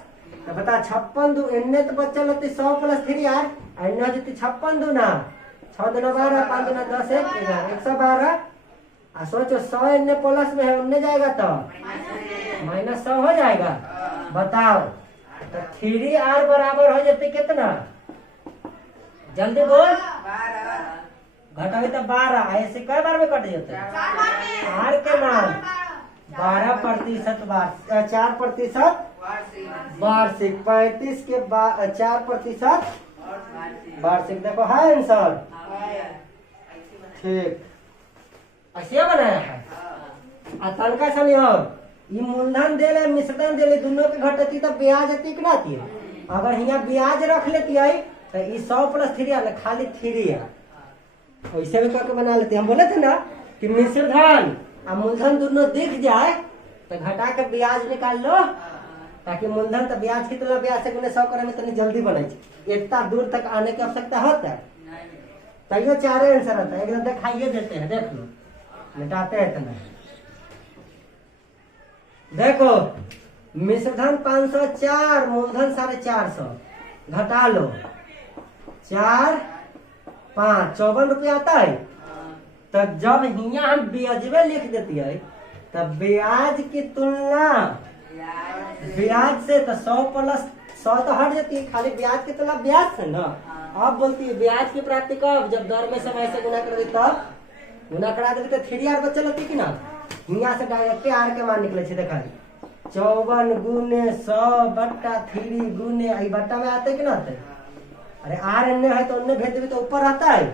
तो बता 56 दू एन्ने तो बचल होती 100 + 3r एन्ने हो जती 56 दूना 6 दूना 12 5 दूना 10 112। आ सोचो 100 एन्ने प्लस में है उन्ने जाएगा तो -100 हो जाएगा। बताओ तो 3r बराबर हो जाती कितना? जल्दी बोल। घटावी तो 12 ऐसे कई बार में कट जाते? r के मान 12% 4% वार्षिक 35 के 4% वार्षिक। देखो है आंसर ठीक ऐसे बनाया है। तनका सनी हो ये मूलधन दे ले मिश्रधन दे ले दोनों के घटती तो ब्याज कितना थी? अगर यहाँ ब्याज रख लेती है तो ये 100 + 3r ना खाली 3r ऐसे भी करके बना लेते। हम बोले थे ना कि मिश्रधन और मूलधन दोनों दिख जाए तो घटा के ब्याज निकाल लो ताकि मूलधन तो ब्याज की तुलना ब्याज से गुने 100 करे में तनी जल्दी बने। इतना दूर तक आने की आवश्यकता होता है तैयो 4 आंसर आता है। एकदम दिखाइए देते हैं देख लो मिटाते हैं इतना। देखो मिश्रधन 504 मूलधन 450 घटा लो 4 5 54 रुपया आता है। तो जब हिया हम ब्याजवे लिख देती है तब ब्याज की तुलना ब्याज से तो 100 + 100 तो हट जाती है खाली ब्याज की तुलना ब्याज से ना। अब बोलती है ब्याज की प्राप्ति कब? जब दर में समय से गुना कर दी तब गुना करा देती तो 3r बचल होती कि ना। हिया से डायरेक्ट r के मान निकले देखा 54 गुने 100 बट्टा 3 गुने आई बट्टा में आते कि ना आते? अरे r एन्ने है तो उन्ने भेज देवी तो ऊपर आता है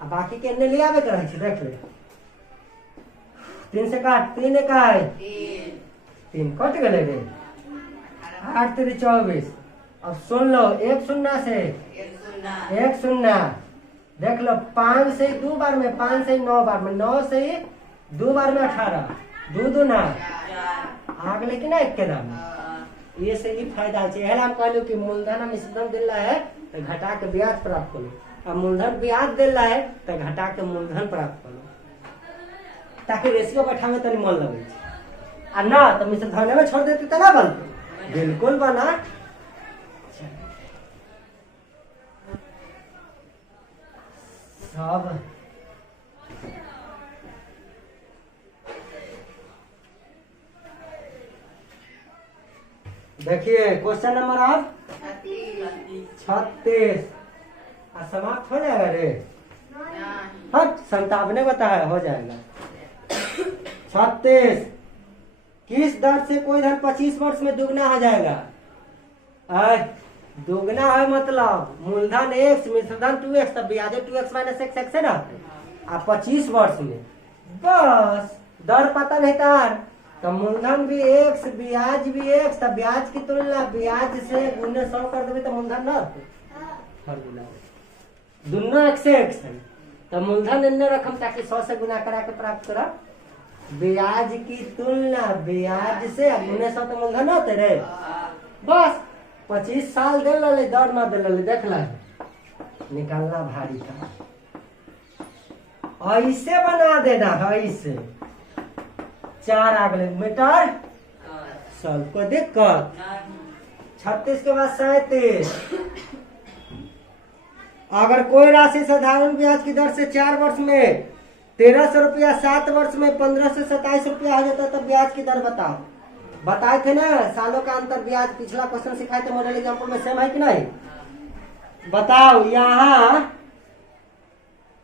अब बाकी के एन्ने ले आवे के रहे देख ले 3 से काट 3 का है 3 कट गए रे 8 × 3 = 24। अब सुन लो 1 शून्य से 1 शून्य देख लो 5 से 2 बार में 5 से 9 बार में 9 से 2 बार में 18 2 दूना आग लेकिन एक के दाम ये से ही फायदा है। हम कहलू कि मूलधन हम मिश्रधन दिला है तो घटा के ब्याज प्राप्त करो और मूलधन ब्याज दिला है तो घटा के मूलधन प्राप्त करो ताकि रेशियो बैठावे तनी मन लगे आ ना तो मिश्रधन में छोड़ देते तो ना बनते बिल्कुल बना। सब देखिए क्वेश्चन नंबर अब 36 समाप्त हो जाएगा रे। हट 57 बताया हो जाएगा। 36 किस दर से कोई धन 25 वर्ष में दुगना हो जाएगा? दुगना है मतलब मूलधन x मिश्रधन 2x तब ब्याज 2x - x है ना। 25 वर्ष में बस दर पता नहीं तार, तो मूलधन भी एक, ब्याज भी एक, तब ब्याज की तुलना ब्याज से गुने 100 कर देवे तो मूलधन ना फॉर्मूला दोनों एक से एक है। तो मूलधन इन्ने रकम ताकि 100 से गुना करा के प्राप्त करा, ब्याज की तुलना ब्याज से गुने 100 तो मूलधन होते रे। बस 25 साल दे ले, दर ना दे ले, देख ला निकालना भारी था। ऐसे बना देना है, ऐसे 4 अगले मीटर साल कोई दिक्कत। 36 के बाद 37। अगर कोई राशि साधारण ब्याज की दर से 4 वर्ष में 1300 रुपया, 7 वर्ष में 15 से 27 रुपया हो जाता है, तो ब्याज की दर बताओ। बताए थे ना सालों का अंतर ब्याज, पिछला क्वेश्चन सिखाए थे मॉडल एग्जाम्पल में, सेम है कि नहीं? बताओ यहाँ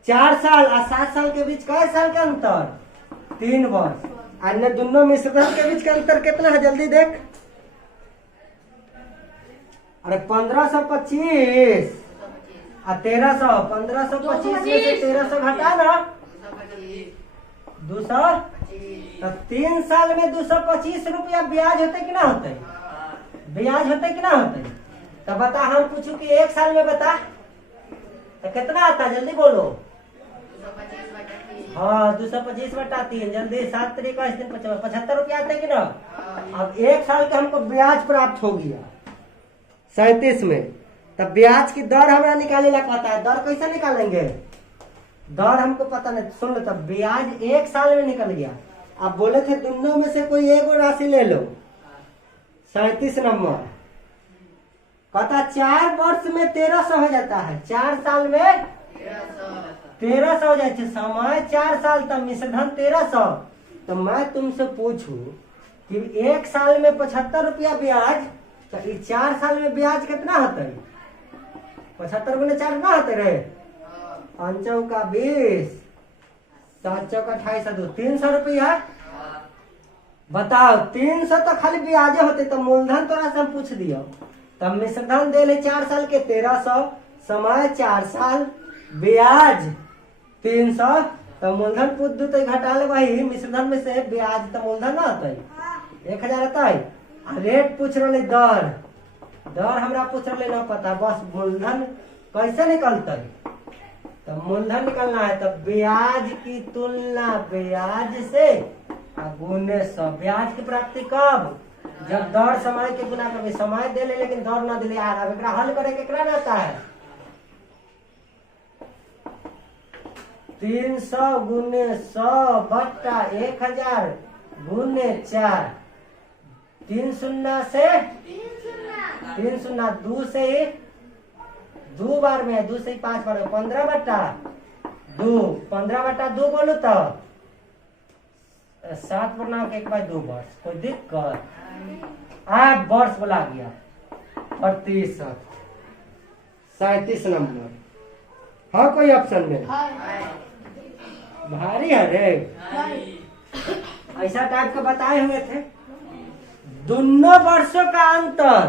4 साल और 7 साल के बीच कई साल का अंतर? 3 वर्ष। अन्य दोनों मिश्रण के बीच का अंतर कितना है जल्दी देख। अरे 1525 और 1300, 1525 में से 1300 घटा ना 200, तो 3 साल में 225 रुपया ब्याज होते कि ना होते? ब्याज होते कि ना होते? तो बता, हम पूछू कि 1 साल में बता तो कितना आता, जल्दी बोलो। हाँ 225/3, जल्दी 7 तरीका 75 रुपया आते कि ना? अब 1 साल का हमको ब्याज प्राप्त हो गया 37 में, तब ब्याज की दर हमारा निकाले ला पता है। दर कैसे निकालेंगे? दर हमको पता नहीं, सुन लो। तब ब्याज 1 साल में निकल गया। अब बोले थे दोनों में से कोई एक राशि ले लो, 37 नंबर। पता 4 वर्ष में 1300 हो जाता है, 4 साल में 1300 हो जाए, समय 4 साल, तब मिश्रधन 1300। तो मैं तुमसे पूछू कि 1 साल में 75 रुपया ब्याज, तो 4 साल में ब्याज कितना होता है? 75 गुने 4 ना होते रे? 5 का 20, 7 चौका 28, 300 रुपया। बताओ 300 तो खाली ब्याजे होते, तो मूलधन तोरा से हम पूछ दियो। तब मिश्रधन दे ले 4 साल के 1300, समय 4 साल, ब्याज 300, तो मूलधन पूछ दू तो घटा ले वही मिश्रधन में से ब्याज, तो मूलधन ना आता है 1000 आता है। रेट पूछ रहे, दर हमरा पूछ रहे ना पता, बस मूलधन कैसे निकलता है? तो मूलधन निकलना है तो ब्याज की तुलना ब्याज से गुने 100। ब्याज की प्राप्ति कब? जब दर समय के गुना कर, समय दे ले लेकिन दर ना दिले यार। अब हल करे केकरा में आता है? 300 गुने 100 बट्टा 1000 गुने 4। 3 शून्य से 3 शून्य 2 से ही 2 बार में, 2 से ही 5 बार में, 15/2, 15/2 बोलू तो 7 वर्ष 1/2 वर्ष। कोई दिक्कत? 8 वर्ष बोला गया। प्रतिशत 37 नंबर। हाँ कोई ऑप्शन में भारी है रे, ऐसा टाइप का बताए हुए थे। दोनों वर्षों का अंतर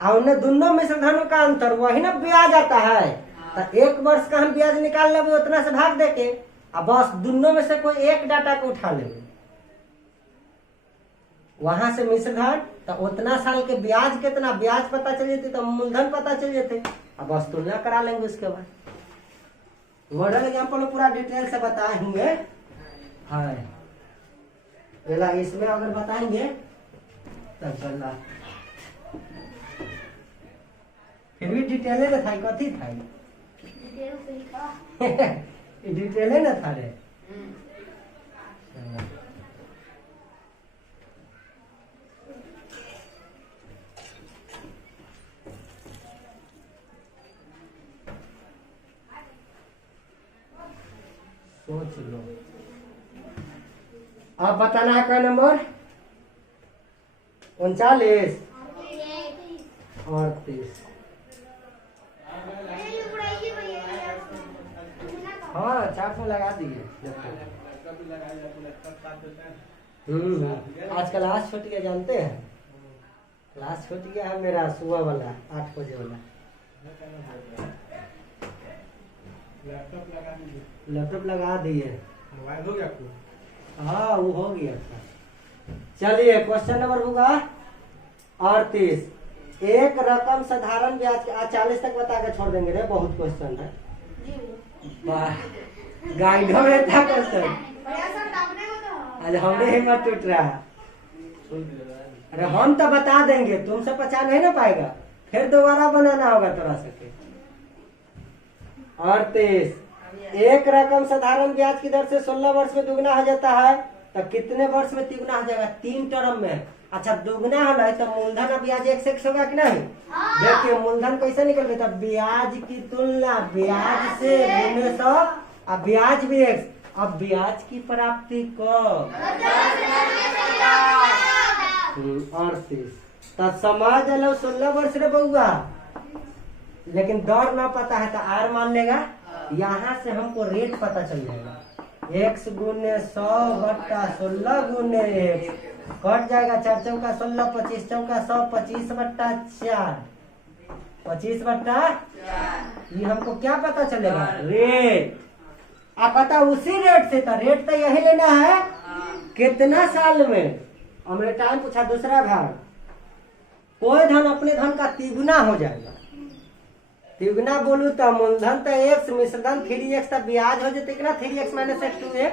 और उन्हें दोनों मिश्रधनों का अंतर, वही ना ब्याज आता है। तो 1 वर्ष का हम ब्याज निकाल लेंगे उतना से भाग देके, अब बस दोनों में से कोई एक डाटा को उठा लेंगे, वहां से मिश्रधन, तो उतना साल के ब्याज कितना, ब्याज पता चल जाती तो मूलधन पता चल जाते। अब बस तुलना करा लेंगे उसके बाद। मॉडल एग्जाम्पल पूरा डिटेल से बताएंगे। हाँ इसमें अगर बताएंगे तब चलना, फिर भी डिटेले न था, कथी था डिटेले न था रे। सोच लो। अब बताना है क्या नंबर? 39 38। हाँ 400 लगा दिए। आज क्लास छूट गया, जानते हैं? क्लास छूट गया है मेरा सुबह वाला 8 बजे वाला। लैपटॉप लगा दिए। मोबाइल हो गया आपको? हाँ वो हो गया था। चलिए क्वेश्चन नंबर होगा 38। एक रकम साधारण ब्याज 40 तक बता के छोड़ देंगे रे, बहुत क्वेश्चन है। गाइडो में था क्वेश्चन। अरे हमने हिम्मत टूट रहा है। अरे हम तो बता देंगे, तुमसे पचा नहीं ना पाएगा, फिर दोबारा बनाना होगा तोरा सके। 38। एक रकम साधारण ब्याज की दर से 16 वर्ष में दुगना हो जाता है, तो कितने वर्ष में तिगुना हो जाएगा? 3 टर्म में। अच्छा दुगना होना है तो मूलधन और ब्याज एक से होगा कि नहीं? देखिए मूलधन कैसे निकल गया? ब्याज की तुलना ब्याज से गुने 100 और ब्याज भी एक। अब ब्याज की प्राप्ति कब? 38। तो समझ लो 16 वर्ष रे बउआ, लेकिन दर ना पता है तो आर मान लेगा। यहाँ से हमको रेट पता चल जाएगा। x गुने 100 बट्टा 16 गुने x कट जाएगा। 4 चौका 16, 25 चौका 100, 25 बट्टा 4, 25 बट्टा। ये हमको क्या पता चलेगा? रेट। आप पता उसी रेट से, तो रेट तो यही लेना है। कितना साल में? हमने टाइम पूछा दूसरा भाग। कोई धन अपने धन का तिगुना हो जाएगा। तिगुना बोलू तो मूलधन तो x, मिश्रधन 3x, तो ब्याज हो जाते कितना? 3x minus 2x।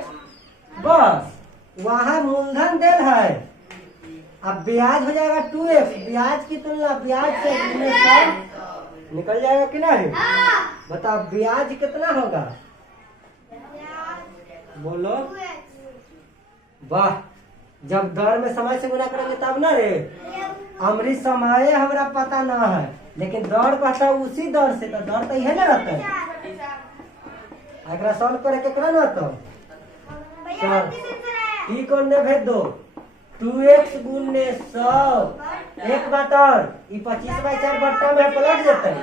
बस वहाँ मूलधन देल है, अब ब्याज हो जाएगा 2x। ब्याज की तुलना ब्याज से गुने 100 निकल जाएगा कि नहीं? बताओ ब्याज कितना होगा? बोलो। वाह, जब दर में समय से गुना करेंगे तब ना रे। अमृत समय हमरा पता ना है, लेकिन दर पता उसी दर से, तो दर तो यह ना रहता है। अगर सॉल्व करे केकरा ना तो चल ठीक करने भेज दो। 2x गुने 100 एक बटर, ये 25/4 बट्टा में पलट जाता है।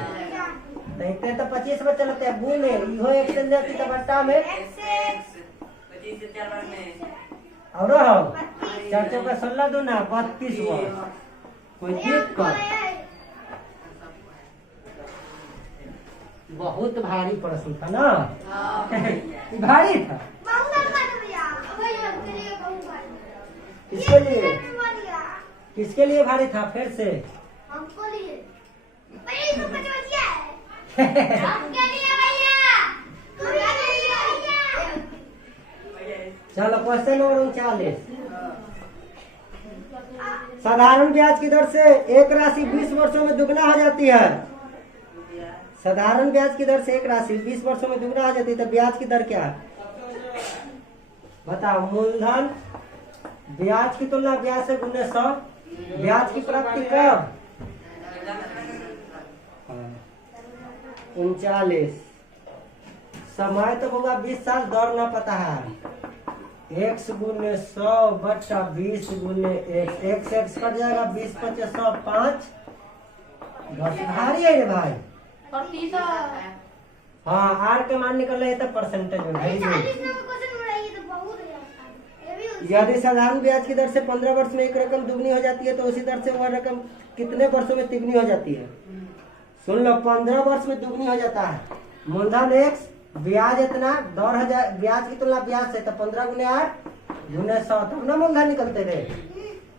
देखते तो 25 में चलते हैं गुने, इहो एक से लेती तो बट्टा में 25 से 4 बार में और हम 4 चौका 16 दूना 32 वर्ष। कोई दिक्कत? बहुत भारी प्रश्न था ना। भारी था। किसके लिए? किसके लिए भारी था? फिर से हमको लिए। भाई तो बच है। आपके लिए भैया। चलो क्वेश्चन नंबर 39। साधारण ब्याज की दर से एक राशि 20 वर्षों में दुगना हो जाती है। साधारण ब्याज की दर से एक राशि 20 वर्षों में दुगना हो जाती है, तो ब्याज की दर क्या है? बताओ। मूलधन ब्याज की तुलना ब्याज से गुने 100। ब्याज की प्राप्ति कब? 39। समय तो होगा 20 साल, दर ना पता है। x गुने 100 बट्टा 20 गुने x से x कट जाएगा। 20 × 5 = 5। 10 भारी है रे भाई। हाँ आर के मान निकल रहे तो परसेंटेज में भेज दो। यदि साधारण ब्याज की दर से 15 वर्ष में एक रकम दुगनी हो जाती है, तो उसी दर से वह रकम कितने वर्षों में तिगुनी हो जाती है? सुन लो, 15 वर्ष में दुगनी हो जाता है। मूलधन x, ब्याज इतना, दर हो जाए ब्याज की तुलना ब्याज से, तो 15 गुने 8 गुने 100, तब ना मूलधन निकलते रहे।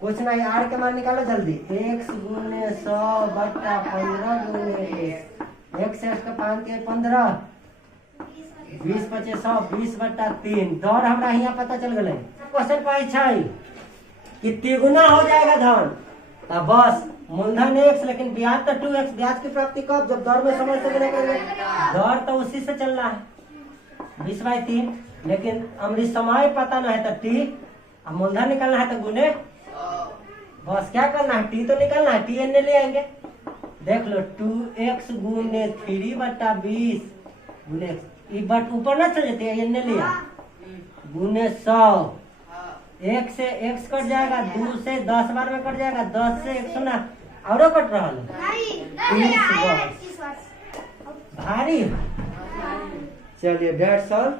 कुछ नहीं, आर के मान निकालो जल्दी। x गुने 100 बट्टा 15 गुने x से इसका 5 के 15, 20 × 5 = 100, 20 बट्टा 3। दर हमरा यहाँ पता चल गए। क्वेश्चन पाई छै कि तिगुना हो जाएगा धन, तो बस मूलधन x, लेकिन ब्याज तो 2x। ब्याज की प्राप्ति कब? जब दर में समय से गुना करेंगे। दर तो उसी से चल रहा है 20/3, लेकिन अमृत समय पता ना है तो t, और मूलधन निकालना है तो गुने। बस क्या करना है? t तो निकालना है, t एन ले आएंगे। देख लो 2x गुने 3 बट्टा 20 गुने बट ऊपर ना चल जाते एन लिया गुने 100। एक से x कट जाएगा, 2 से 10 बार में कट जाएगा, 10 से 100 ना और कट रहा है। भारी। चलिए 150।